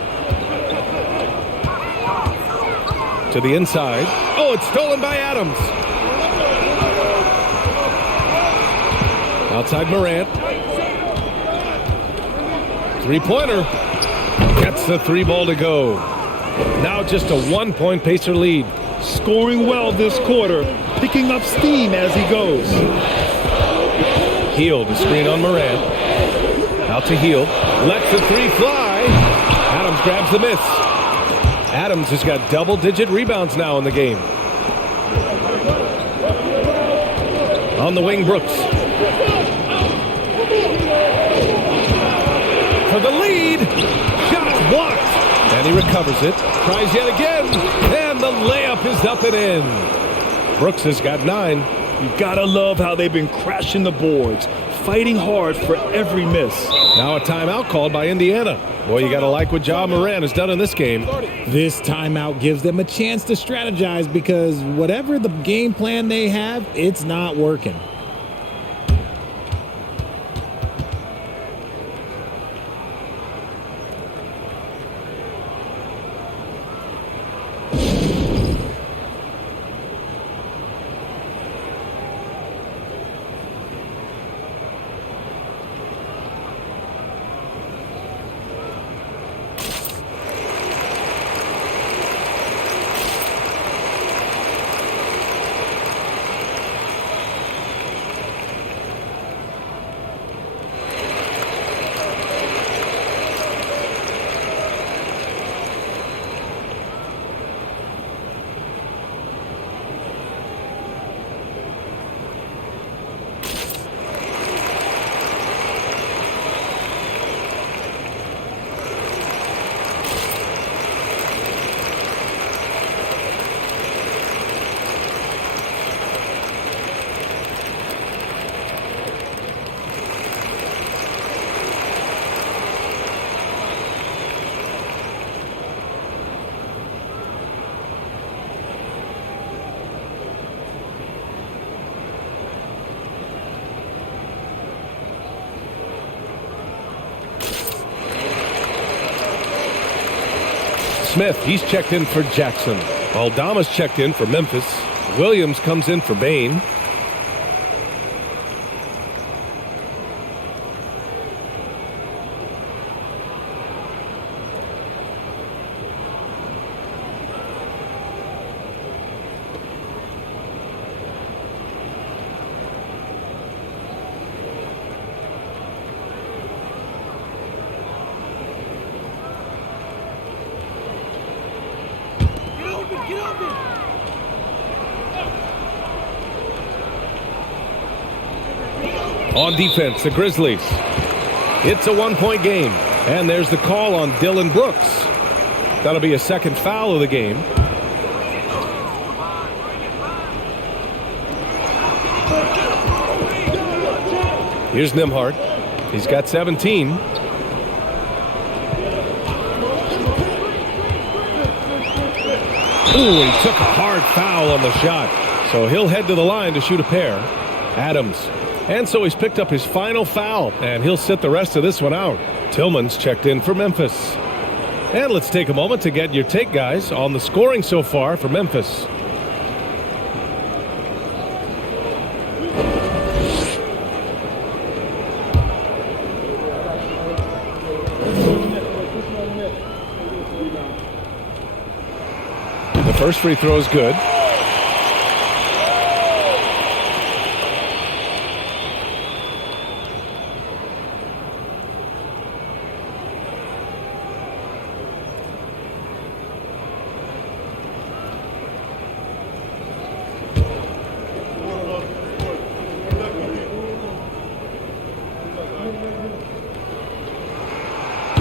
To the inside. Oh, it's stolen by Adams. Outside Morant. Three-pointer. Gets the three ball to go. Now just a 1-point Pacer lead. Scoring well this quarter. Picking up steam as he goes. Hield, the screen on Morant. Out to Hield. Lets the three fly. Adams grabs the miss. Adams has got double-digit rebounds now in the game. On the wing, Brooks. For the lead. Shot blocked. And he recovers it. Tries yet again. And the layup is up and in. Brooks has got 9. You gotta love how they've been crashing the boards, fighting hard for every miss. Now a timeout called by Indiana. Boy, you gotta like what Ja Morant has done in this game. This timeout gives them a chance to strategize because whatever the game plan they have, it's not working. Smith, he's checked in for Jackson. Aldama's checked in for Memphis. Williams comes in for Bain. On defense, the Grizzlies. It's a 1-point game. And there's the call on Dillon Brooks. That'll be a second foul of the game. Here's Nembhard. He's got 17. Ooh, he took a hard foul on the shot. So he'll head to the line to shoot a pair. Adams. And so he's picked up his final foul, and he'll sit the rest of this one out. Tillman's checked in for Memphis. And let's take a moment to get your take, guys, on the scoring so far for Memphis. The first free throw is good.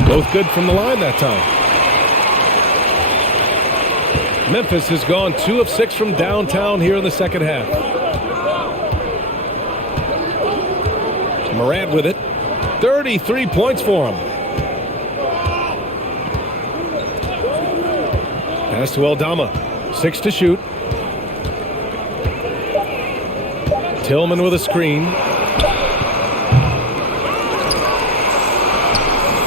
Both good from the line that time. Memphis has gone 2 of 6 from downtown here in the second half. Morant with it. 33 points for him. Pass to Aldama. 6 to shoot. Tillman with a screen.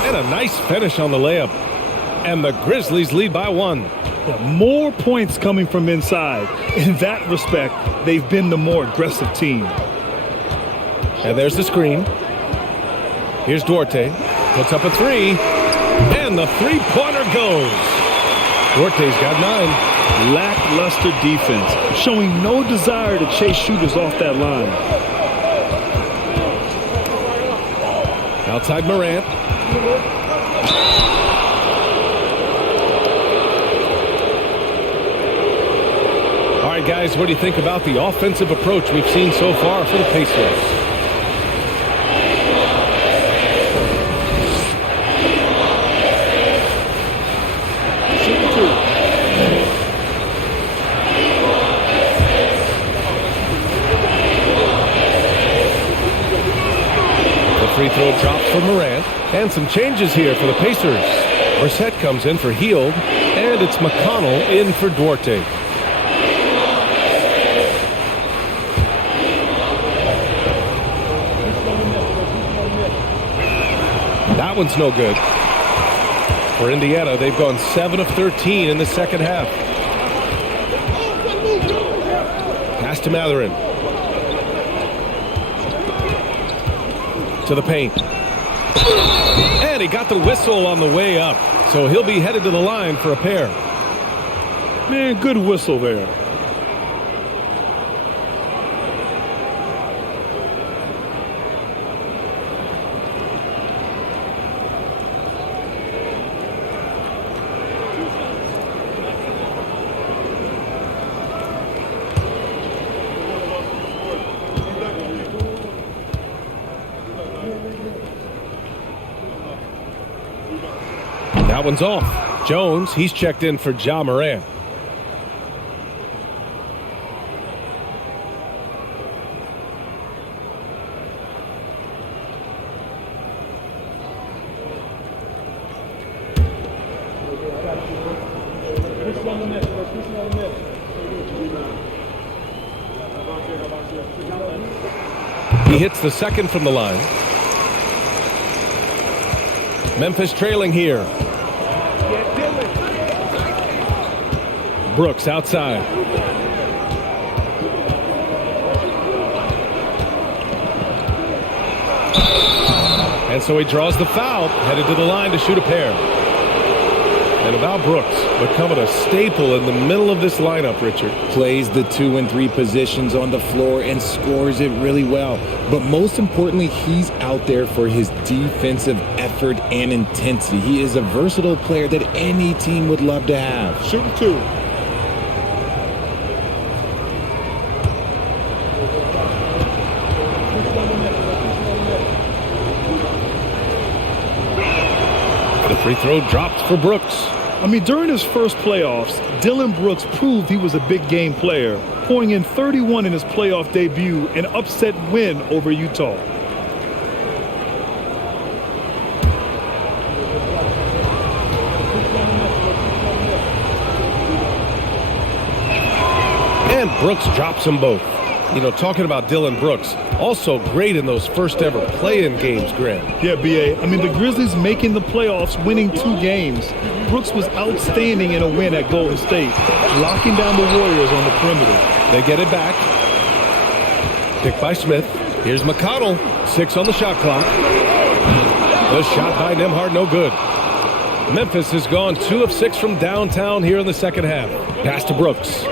And a nice finish on the layup. And the Grizzlies lead by 1. More points coming from inside. In that respect, they've been the more aggressive team. And there's the screen. Here's Duarte. Puts up a 3. And the three-pointer goes. Duarte's got 9. Lackluster defense, showing no desire to chase shooters off that line. Outside Morant. All right, guys, what do you think about the offensive approach we've seen so far for the Pacers? Free throw drops for Morant. And some changes here for the Pacers. Brissett comes in for Hield, and it's McConnell in for Duarte. That one's no good. For Indiana, they've gone 7 of 13 in the second half. Pass to Mathurin. To the paint. And he got the whistle on the way up. So he'll be headed to the line for a pair. Man, good whistle there. That one's off. Jones, he's checked in for Ja Morant. He hits the second from the line. Memphis trailing here. Brooks outside. And so he draws the foul, headed to the line to shoot a pair. And about Brooks, becoming a staple in the middle of this lineup, Richard. Plays the 2 and 3 positions on the floor and scores it really well. But most importantly, he's out there for his defensive effort and intensity. He is a versatile player that any team would love to have. Shooting 2. The free throw dropped for Brooks. I mean, during his first playoffs, Dillon Brooks proved he was a big game player, pouring in 31 in his playoff debut, an upset win over Utah. And Brooks drops them both. You know, talking about Dillon Brooks, also great in those first ever play-in games, Grant. Yeah, B.A. I mean, the Grizzlies making the playoffs, winning 2 games. Brooks was outstanding in a win at Golden State, locking down the Warriors on the perimeter. They get it back. Picked by Smith. Here's McConnell. 6 on the shot clock. The shot by Nembhard, no good. Memphis has gone 2 of 6 from downtown here in the second half. Pass to Brooks.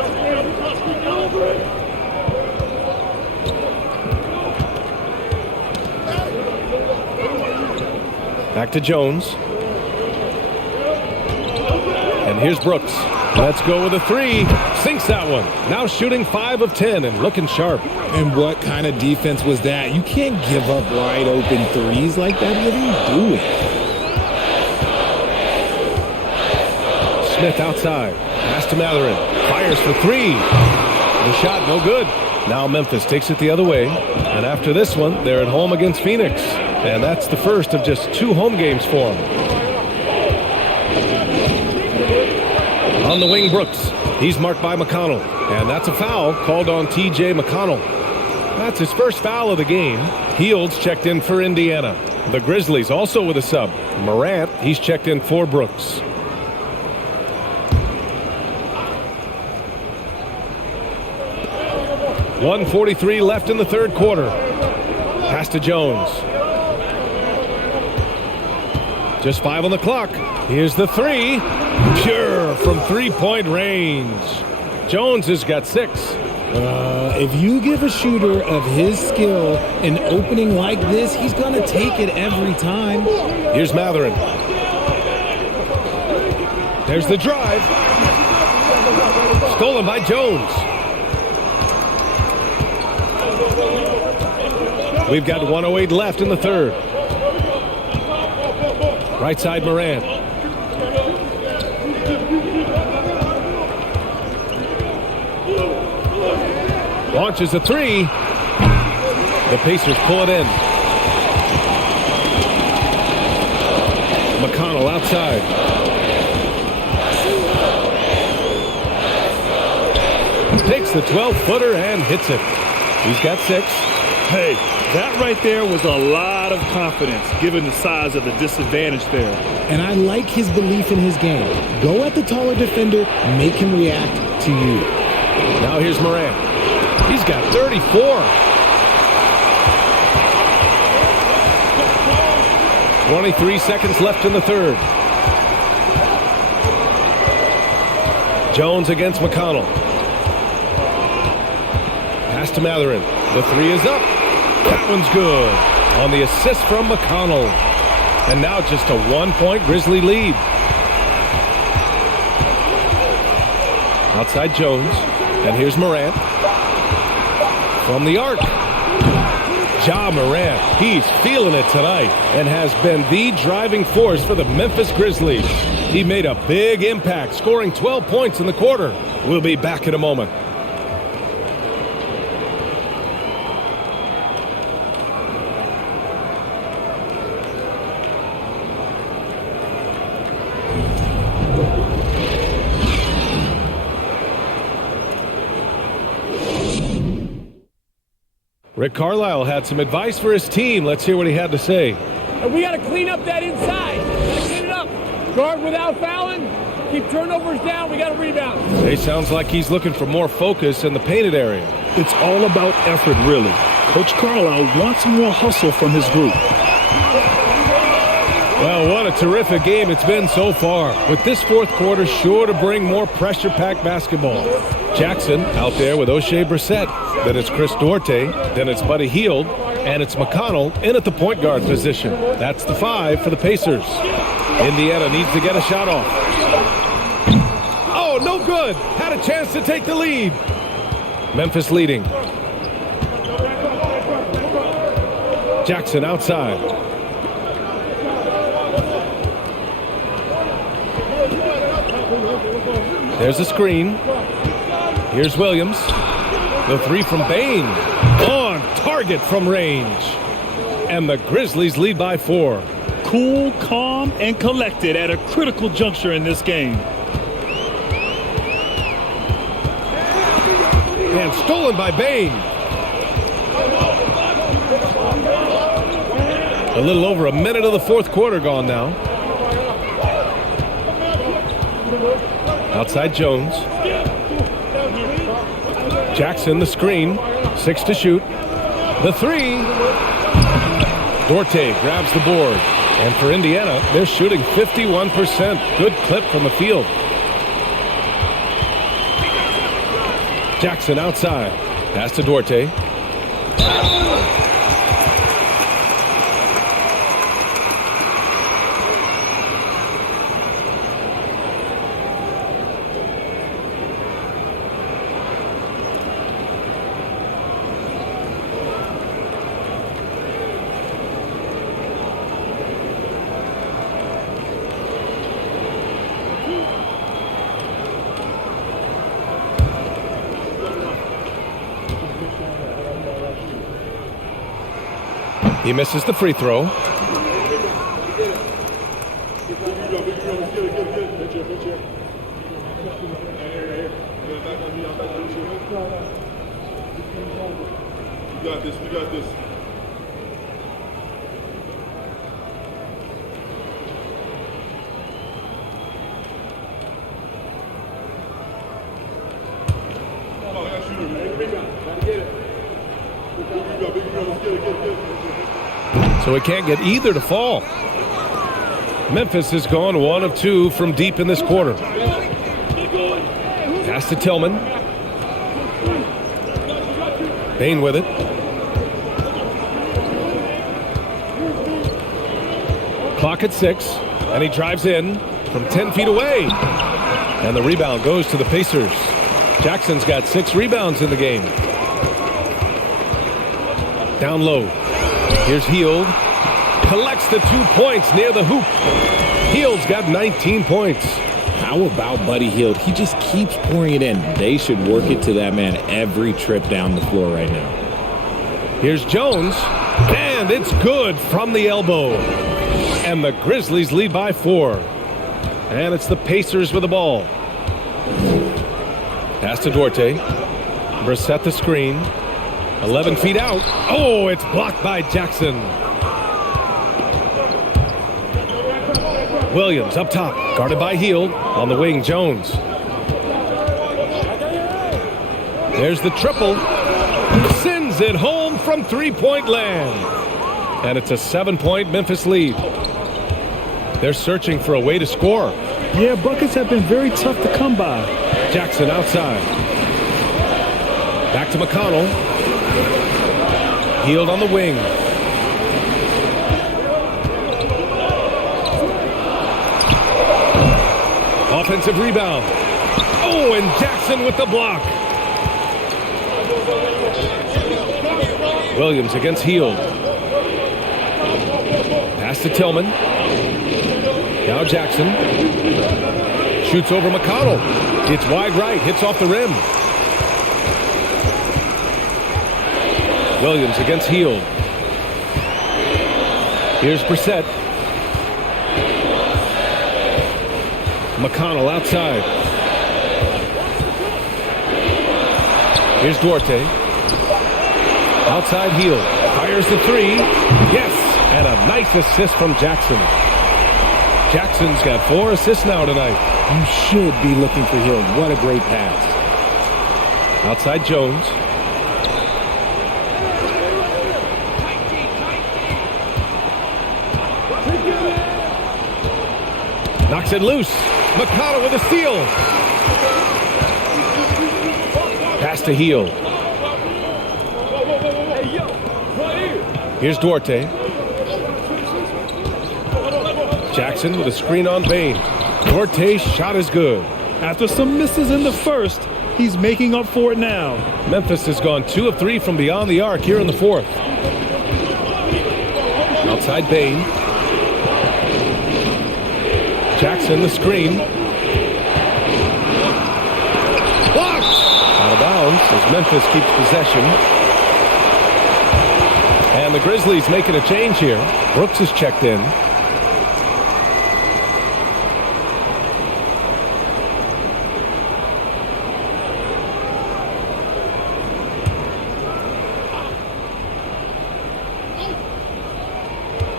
Back to Jones. And here's Brooks. Let's go with a 3. Sinks that one. Now shooting 5 of 10 and looking sharp. And what kind of defense was that? You can't give up wide open threes like that. What are you doing? Smith outside. Pass to Mathurin. Fires for 3. The shot no good. Now Memphis takes it the other way. And after this one, they're at home against Phoenix. And that's the first of just 2 home games for them. On On the wing, Brooks. He's marked by McConnell. And that's a foul called on T.J. McConnell. That's his first foul of the game. Heald's checked in for Indiana. The Grizzlies also with a sub. Morant, he's checked in for Brooks. .143 left in the third quarter. Pass to Jones. Just 5 on the clock. Here's the three. Pure from three-point range. Jones has got 6. If you give a shooter of his skill an opening like this, he's going to take it every time. Here's Matherin. There's the drive. Stolen by Jones. We've got 1:08 left in the third. Right side, Morant. Launches a three. The Pacers pull it in. McConnell outside. Takes the 12-footer and hits it. He's got 6. Hey, that right there was a lot of confidence given the size of the disadvantage there. And I like his belief in his game. Go at the taller defender, make him react to you. Now here's Morant. He's got 34. 23 seconds left in the third. Jones against McConnell. Pass to Matherin. The three is up. That one's good. On the assist from McConnell. And now just a 1-point Grizzly lead. Outside Jones. And here's Morant. From the arc. Ja Morant. He's feeling it tonight and has been the driving force for the Memphis Grizzlies. He made a big impact, scoring 12 points in the quarter. We'll be back in a moment. Rick Carlisle had some advice for his team. Let's hear what he had to say. We got to clean up that inside. Clean it up. Guard without fouling. Keep turnovers down. We got to rebound. It sounds like he's looking for more focus in the painted area. It's all about effort, really. Coach Carlisle wants more hustle from his group. Well, what a terrific game it's been so far. With this fourth quarter sure to bring more pressure-packed basketball. Jackson out there with O'Shea Brissett. Then it's Chris Duarte. Then it's Buddy Hield. And it's McConnell in at the point guard position. That's the 5 for the Pacers. Indiana needs to get a shot off. Oh, no good. Had a chance to take the lead. Memphis leading. Jackson outside. There's a screen. Here's Williams. The 3 from Bain. On target from range. And the Grizzlies lead by 4. Cool, calm, and collected at a critical juncture in this game. And stolen by Bain. A little over a minute of the fourth quarter gone now. Outside Jones. Jackson the screen. 6 to shoot. The 3. Duarte grabs the board. And for Indiana, they're shooting 51%. Good clip from the field. Jackson outside. Pass to Duarte. He misses the free throw. We got this. We got this. So he can't get either to fall. Memphis has gone 1 of 2 from deep in this quarter. Pass to Tillman. Bane with it. Clock at 6, and he drives in from 10 feet away. And the rebound goes to the Pacers. Jackson's got 6 rebounds in the game. Down low. Here's Hield. Collects the 2 points near the hoop. Hield's got 19 points. How about Buddy Hield? He just keeps pouring it in. They should work it to that man every trip down the floor right now. Here's Jones. And it's good from the elbow. And the Grizzlies lead by 4. And it's the Pacers with the ball. Pass to Duarte. Brissett the screen. 11 feet out. Oh, it's blocked by Jackson. Williams up top. Guarded by Hield. On the wing, Jones. There's the triple. Sends it home from three-point land. And it's a 7-point Memphis lead. They're searching for a way to score. Yeah, buckets have been very tough to come by. Jackson outside. Back to McConnell. Hield on the wing. Offensive rebound. Oh, and Jackson with the block. Williams against Hield. Pass to Tillman. Now Jackson. Shoots over McConnell. It's wide right. Hits off the rim. Williams against Hield. Here's Brissett. McConnell outside. Here's Duarte. Outside Hield. Fires the 3. Yes! And a nice assist from Jackson. Jackson's got 4 assists now tonight. You should be looking for Hield. What a great pass. Outside Jones. Knocks it loose. McConnell with a steal. Pass to Hield. Here's Duarte. Jackson with a screen on Bane. Duarte's shot is good. After some misses in the first, he's making up for it now. Memphis has gone 2 of 3 from beyond the arc here in the 4th. Outside Bane. Jackson the screen. Blocked! Out of bounds as Memphis keeps possession. And the Grizzlies making a change here. Brooks is checked in.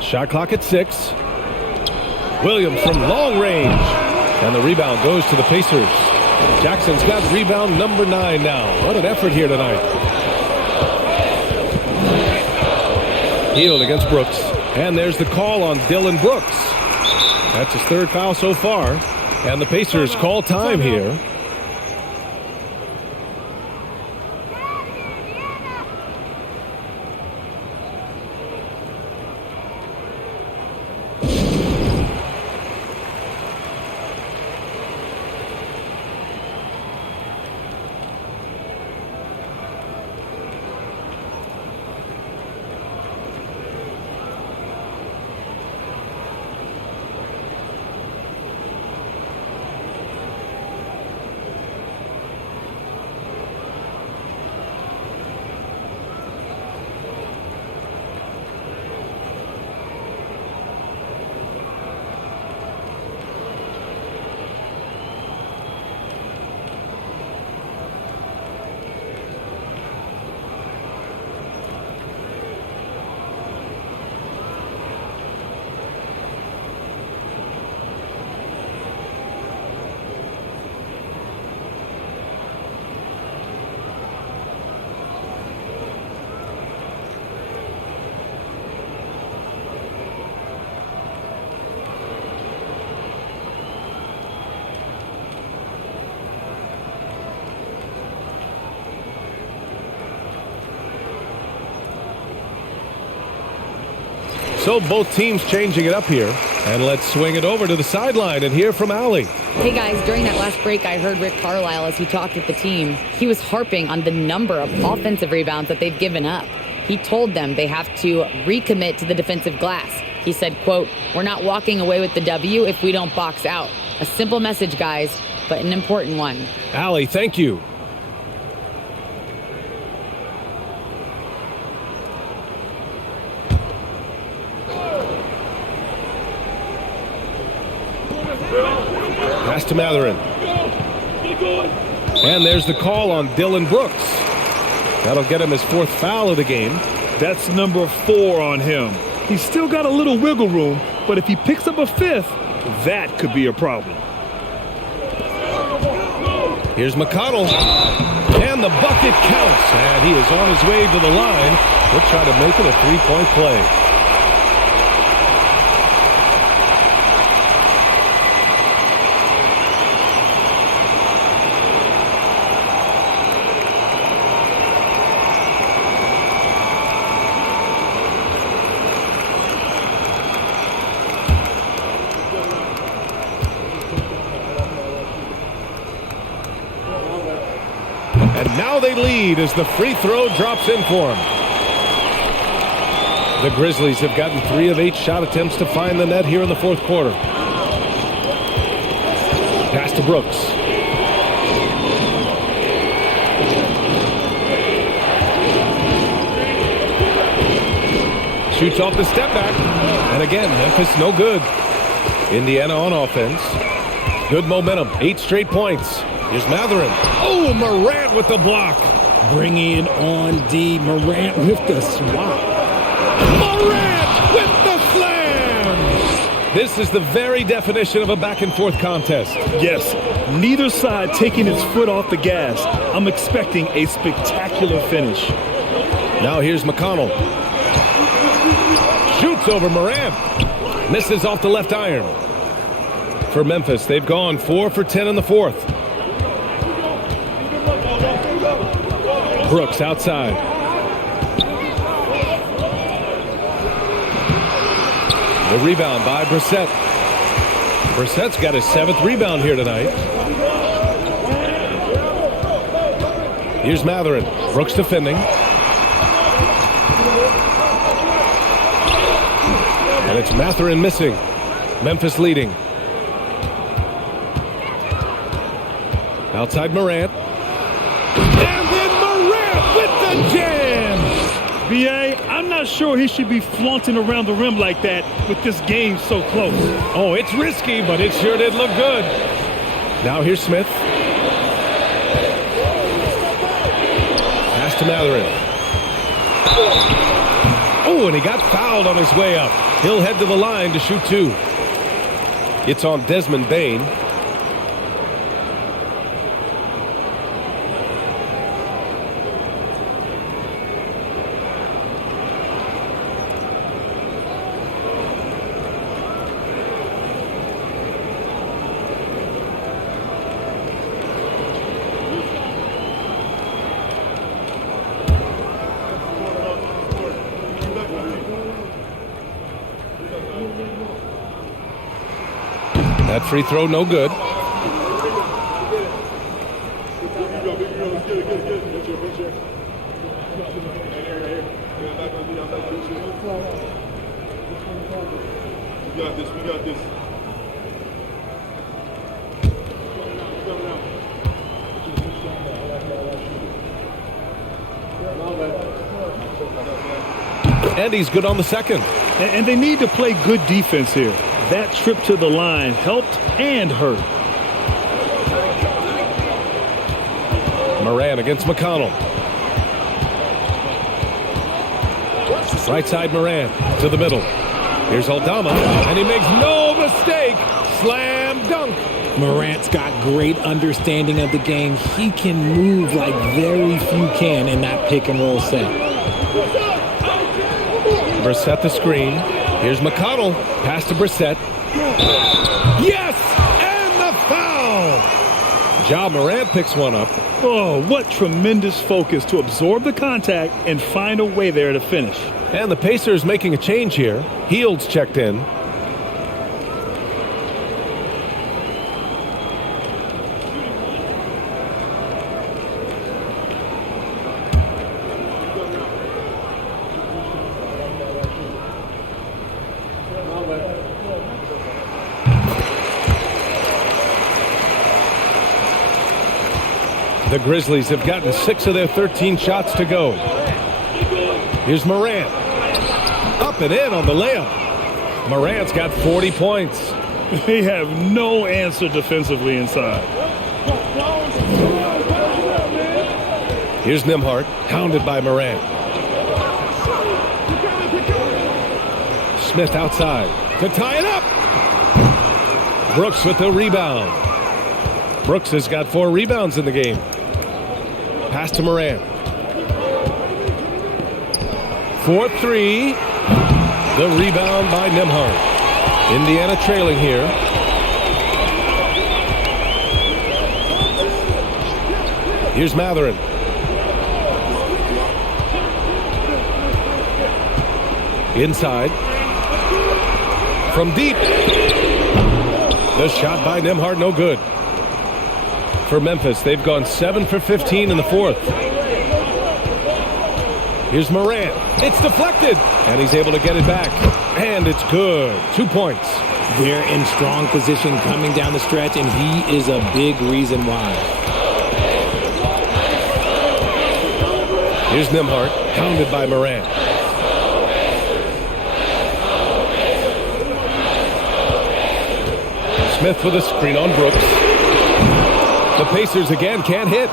Shot clock at 6. Williams from long range. And the rebound goes to the Pacers. Jackson's got rebound number 9 now. What an effort here tonight. Hield against Brooks. And there's the call on Dillon Brooks. That's his 3rd foul so far. And the Pacers call time here. So both teams changing it up here. And let's swing it over to the sideline and hear from Allie. Hey guys, during that last break, I heard Rick Carlisle as he talked with the team. He was harping on the number of offensive rebounds that they've given up. He told them they have to recommit to the defensive glass. He said, quote, "We're not walking away with the W if we don't box out." A simple message, guys, but an important one. Allie, thank you. Pass to Mathurin. And there's the call on Dillon Brooks. That'll get him his 4th foul of the game. That's number 4 on him. He's still got a little wiggle room, but if he picks up a 5th, that could be a problem. Here's McConnell. And the bucket counts. And he is on his way to the line. He'll try to make it a 3-point play. And now they lead as the free throw drops in for him. The Grizzlies have gotten 3 of 8 shot attempts to find the net here in the 4th quarter. Pass to Brooks. Shoots off the step back. And again, Memphis no good. Indiana on offense. Good momentum. 8 straight points. Here's Mathurin. Oh, Morant with the block. Bringing it on D. Morant with the swap. Morant with the slam. This is the very definition of a back-and-forth contest. Yes, neither side taking its foot off the gas. I'm expecting a spectacular finish. Now here's McConnell. Shoots over Morant. Misses off the left iron. For Memphis, they've gone 4 for 10 in the 4th. Brooks outside. The rebound by Brissett. Brissett's got his 7th rebound here tonight. Here's Mathurin. Brooks defending. And it's Mathurin missing. Memphis leading. Outside Morant. And then Morant with the jam! B.A., I'm not sure he should be flaunting around the rim like that with this game so close. Oh, it's risky, but it sure did look good. Now here's Smith. Pass to Mathurin. Oh, and he got fouled on his way up. He'll head to the line to shoot 2. It's on Desmond Bane. That free throw no good. We got this. And he's good on the second. And they need to play good defense here. That trip to the line helped and hurt. Morant against McConnell. Right side Morant to the middle. Here's Aldama, and he makes no mistake. Slam dunk. Morant's got great understanding of the game. He can move like very few can in that pick and roll set. Brissett the screen. Here's McConnell. Pass to Brissett. Yes! And the foul! Ja Morant picks one up. Oh, what tremendous focus to absorb the contact and find a way there to finish. And the Pacers making a change here. Hield's checked in. The Grizzlies have gotten 6 of their 13 shots to go. Here's Morant. Up and in on the layup. Morant's got 40 points. They have no answer defensively inside. Here's Nembhard, hounded by Morant. Smith outside to tie it up. Brooks with the rebound. Brooks has got 4 rebounds in the game. Pass to Morant. 4-3. The rebound by Nembhard. Indiana trailing here. Here's Mathurin. Inside. From deep. The shot by Nembhard, no good. For Memphis, they've gone 7 for 15 in the fourth. Here's Morant. It's deflected, and he's able to get it back. And it's good. 2 points. They're in strong position coming down the stretch, and he is a big reason why. Here's Nembhard, hounded by Morant. Smith with a screen on Brooks. The Pacers again can't hit.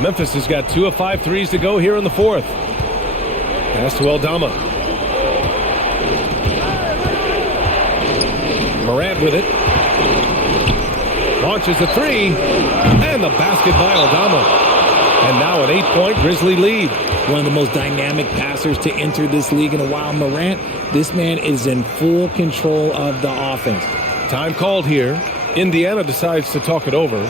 Memphis has got 2 of 5 threes to go here in the fourth. Pass to Aldama. Morant with it. Launches a 3. And the basket by Aldama. And now an 8-point Grizzly lead. One of the most dynamic passers to enter this league in a while. Morant, this man is in full control of the offense. Time called here. Indiana decides to talk it over.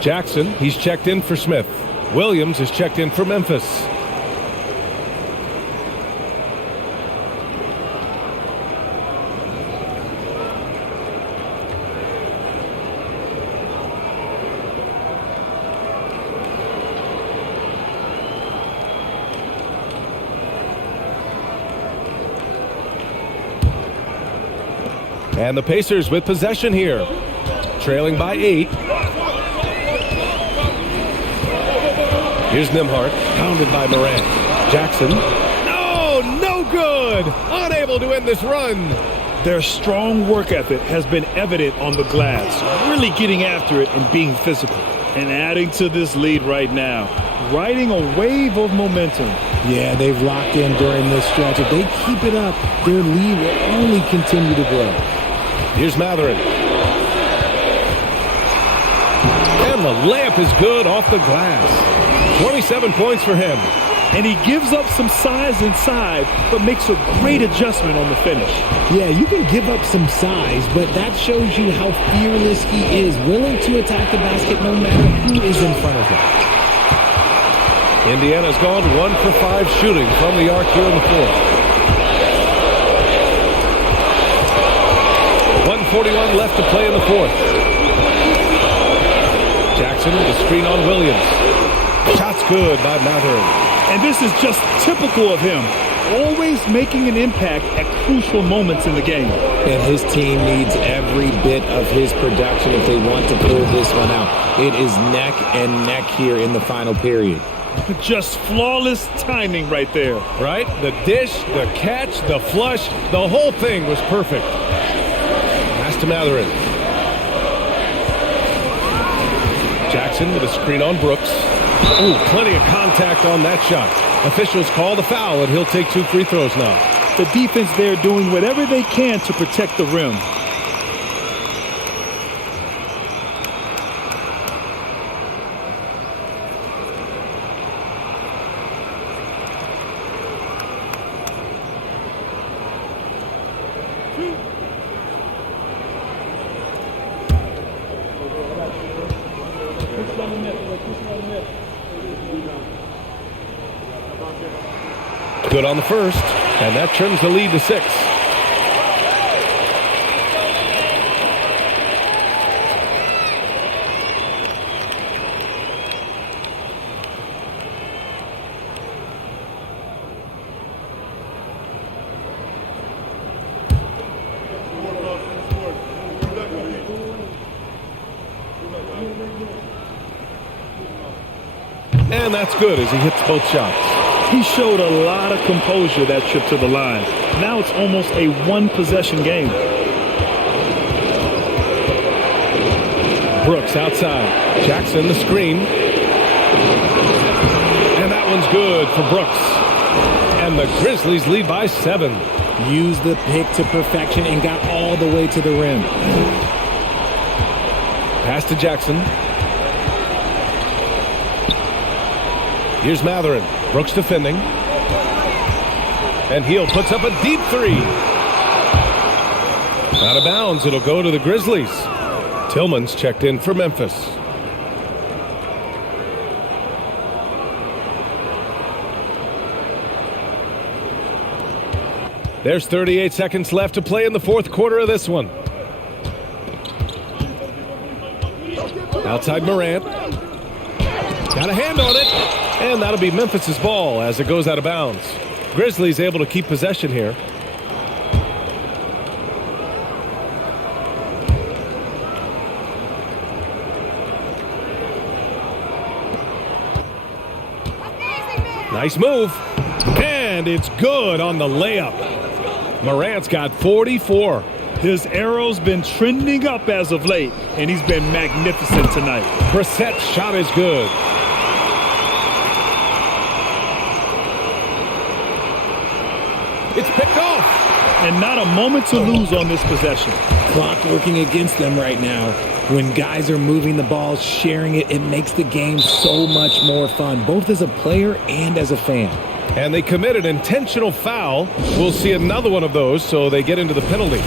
Jackson, he's checked in for Smith. Williams is checked in for Memphis. And the Pacers with possession here. Trailing by 8. Here's Nembhard, pounded by Morant. Jackson. No good. Unable to end this run. Their strong work ethic has been evident on the glass, really getting after it and being physical. And adding to this lead right now, riding a wave of momentum. Yeah, they've locked in during this stretch. If they keep it up, their lead will only continue to grow. Here's Mathurin. And the layup is good off the glass. 27 points for him. And he gives up some size inside, but makes a great adjustment on the finish. Yeah, you can give up some size, but that shows you how fearless he is, willing to attack the basket no matter who is in front of him. Indiana's gone 1 for 5 shooting from the arc here in the fourth. 1:41 left to play in the fourth. Jackson with a screen on Williams. Shot's good by Matherin. And this is just typical of him. Always making an impact at crucial moments in the game. And his team needs every bit of his production if they want to pull this one out. It is neck and neck here in the final period. Just flawless timing right there. Right? The dish, the catch, the flush, the whole thing was perfect. Pass to Matherin. Jackson with a screen on Brooks. Oh, plenty of contact on that shot. Officials call the foul, and he'll take 2 free throws now. The defense there doing whatever they can to protect the rim. Good on the first, and that trims the lead to 6. And that's good as he hits both shots. He showed a lot of composure that trip to the line. Now it's almost a one-possession game. Brooks outside. Jackson the screen. And that one's good for Brooks. And the Grizzlies lead by 7. Used the pick to perfection and got all the way to the rim. Pass to Jackson. Here's Matherin. Brooks defending. And Heel puts up a deep 3. Out of bounds. It'll go to the Grizzlies. Tillman's checked in for Memphis. There's 38 seconds left to play in the fourth quarter of this one. Outside Morant. Got a hand on it. And that'll be Memphis's ball as it goes out of bounds. Grizzlies able to keep possession here. Nice move. And it's good on the layup. Morant's got 44. His arrow's been trending up as of late, and he's been magnificent tonight. Brissett's shot is good. It's picked off. And not a moment to lose on this possession. Clock working against them right now. When guys are moving the ball, sharing it, it makes the game so much more fun, both as a player and as a fan. And they commit an intentional foul. We'll see another one of those, so they get into the penalty.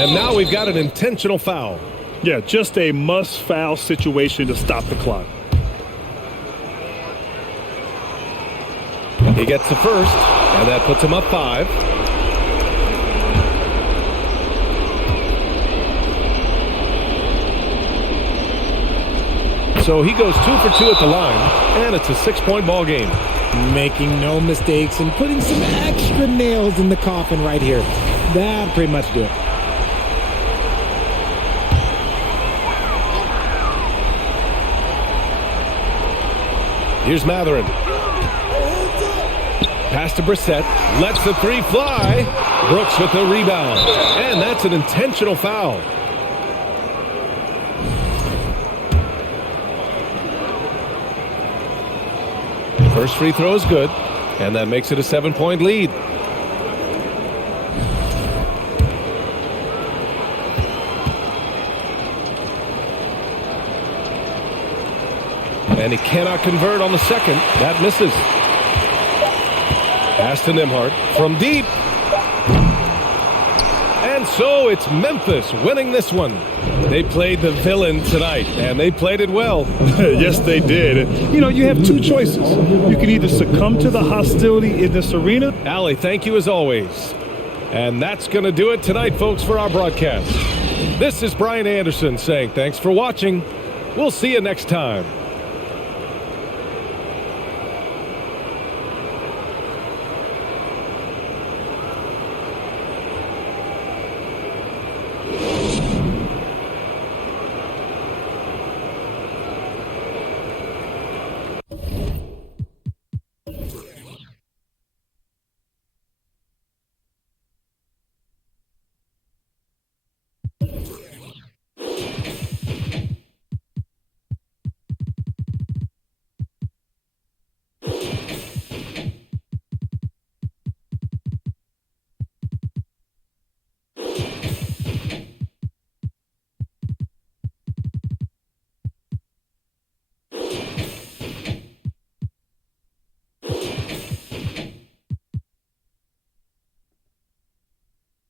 And now we've got an intentional foul. Yeah, just a must-foul situation to stop the clock. He gets the first, and that puts him up 5. So he goes 2 for 2 at the line, and it's a 6-point ball game. Making no mistakes and putting some extra nails in the coffin right here. That'll pretty much do it. Here's Matherin. Pass to Brissett. Lets the 3 fly. Brooks with the rebound. And that's an intentional foul. First free throw is good. And that makes it a 7-point lead. And he cannot convert on the second. That misses. Pass to Nembhard from deep. And so it's Memphis winning this one. They played the villain tonight, and they played it well. Yes, they did. You know, you have two choices. You can either succumb to the hostility in this arena. Allie, thank you as always. And that's going to do it tonight, folks, for our broadcast. This is Brian Anderson saying thanks for watching. We'll see you next time.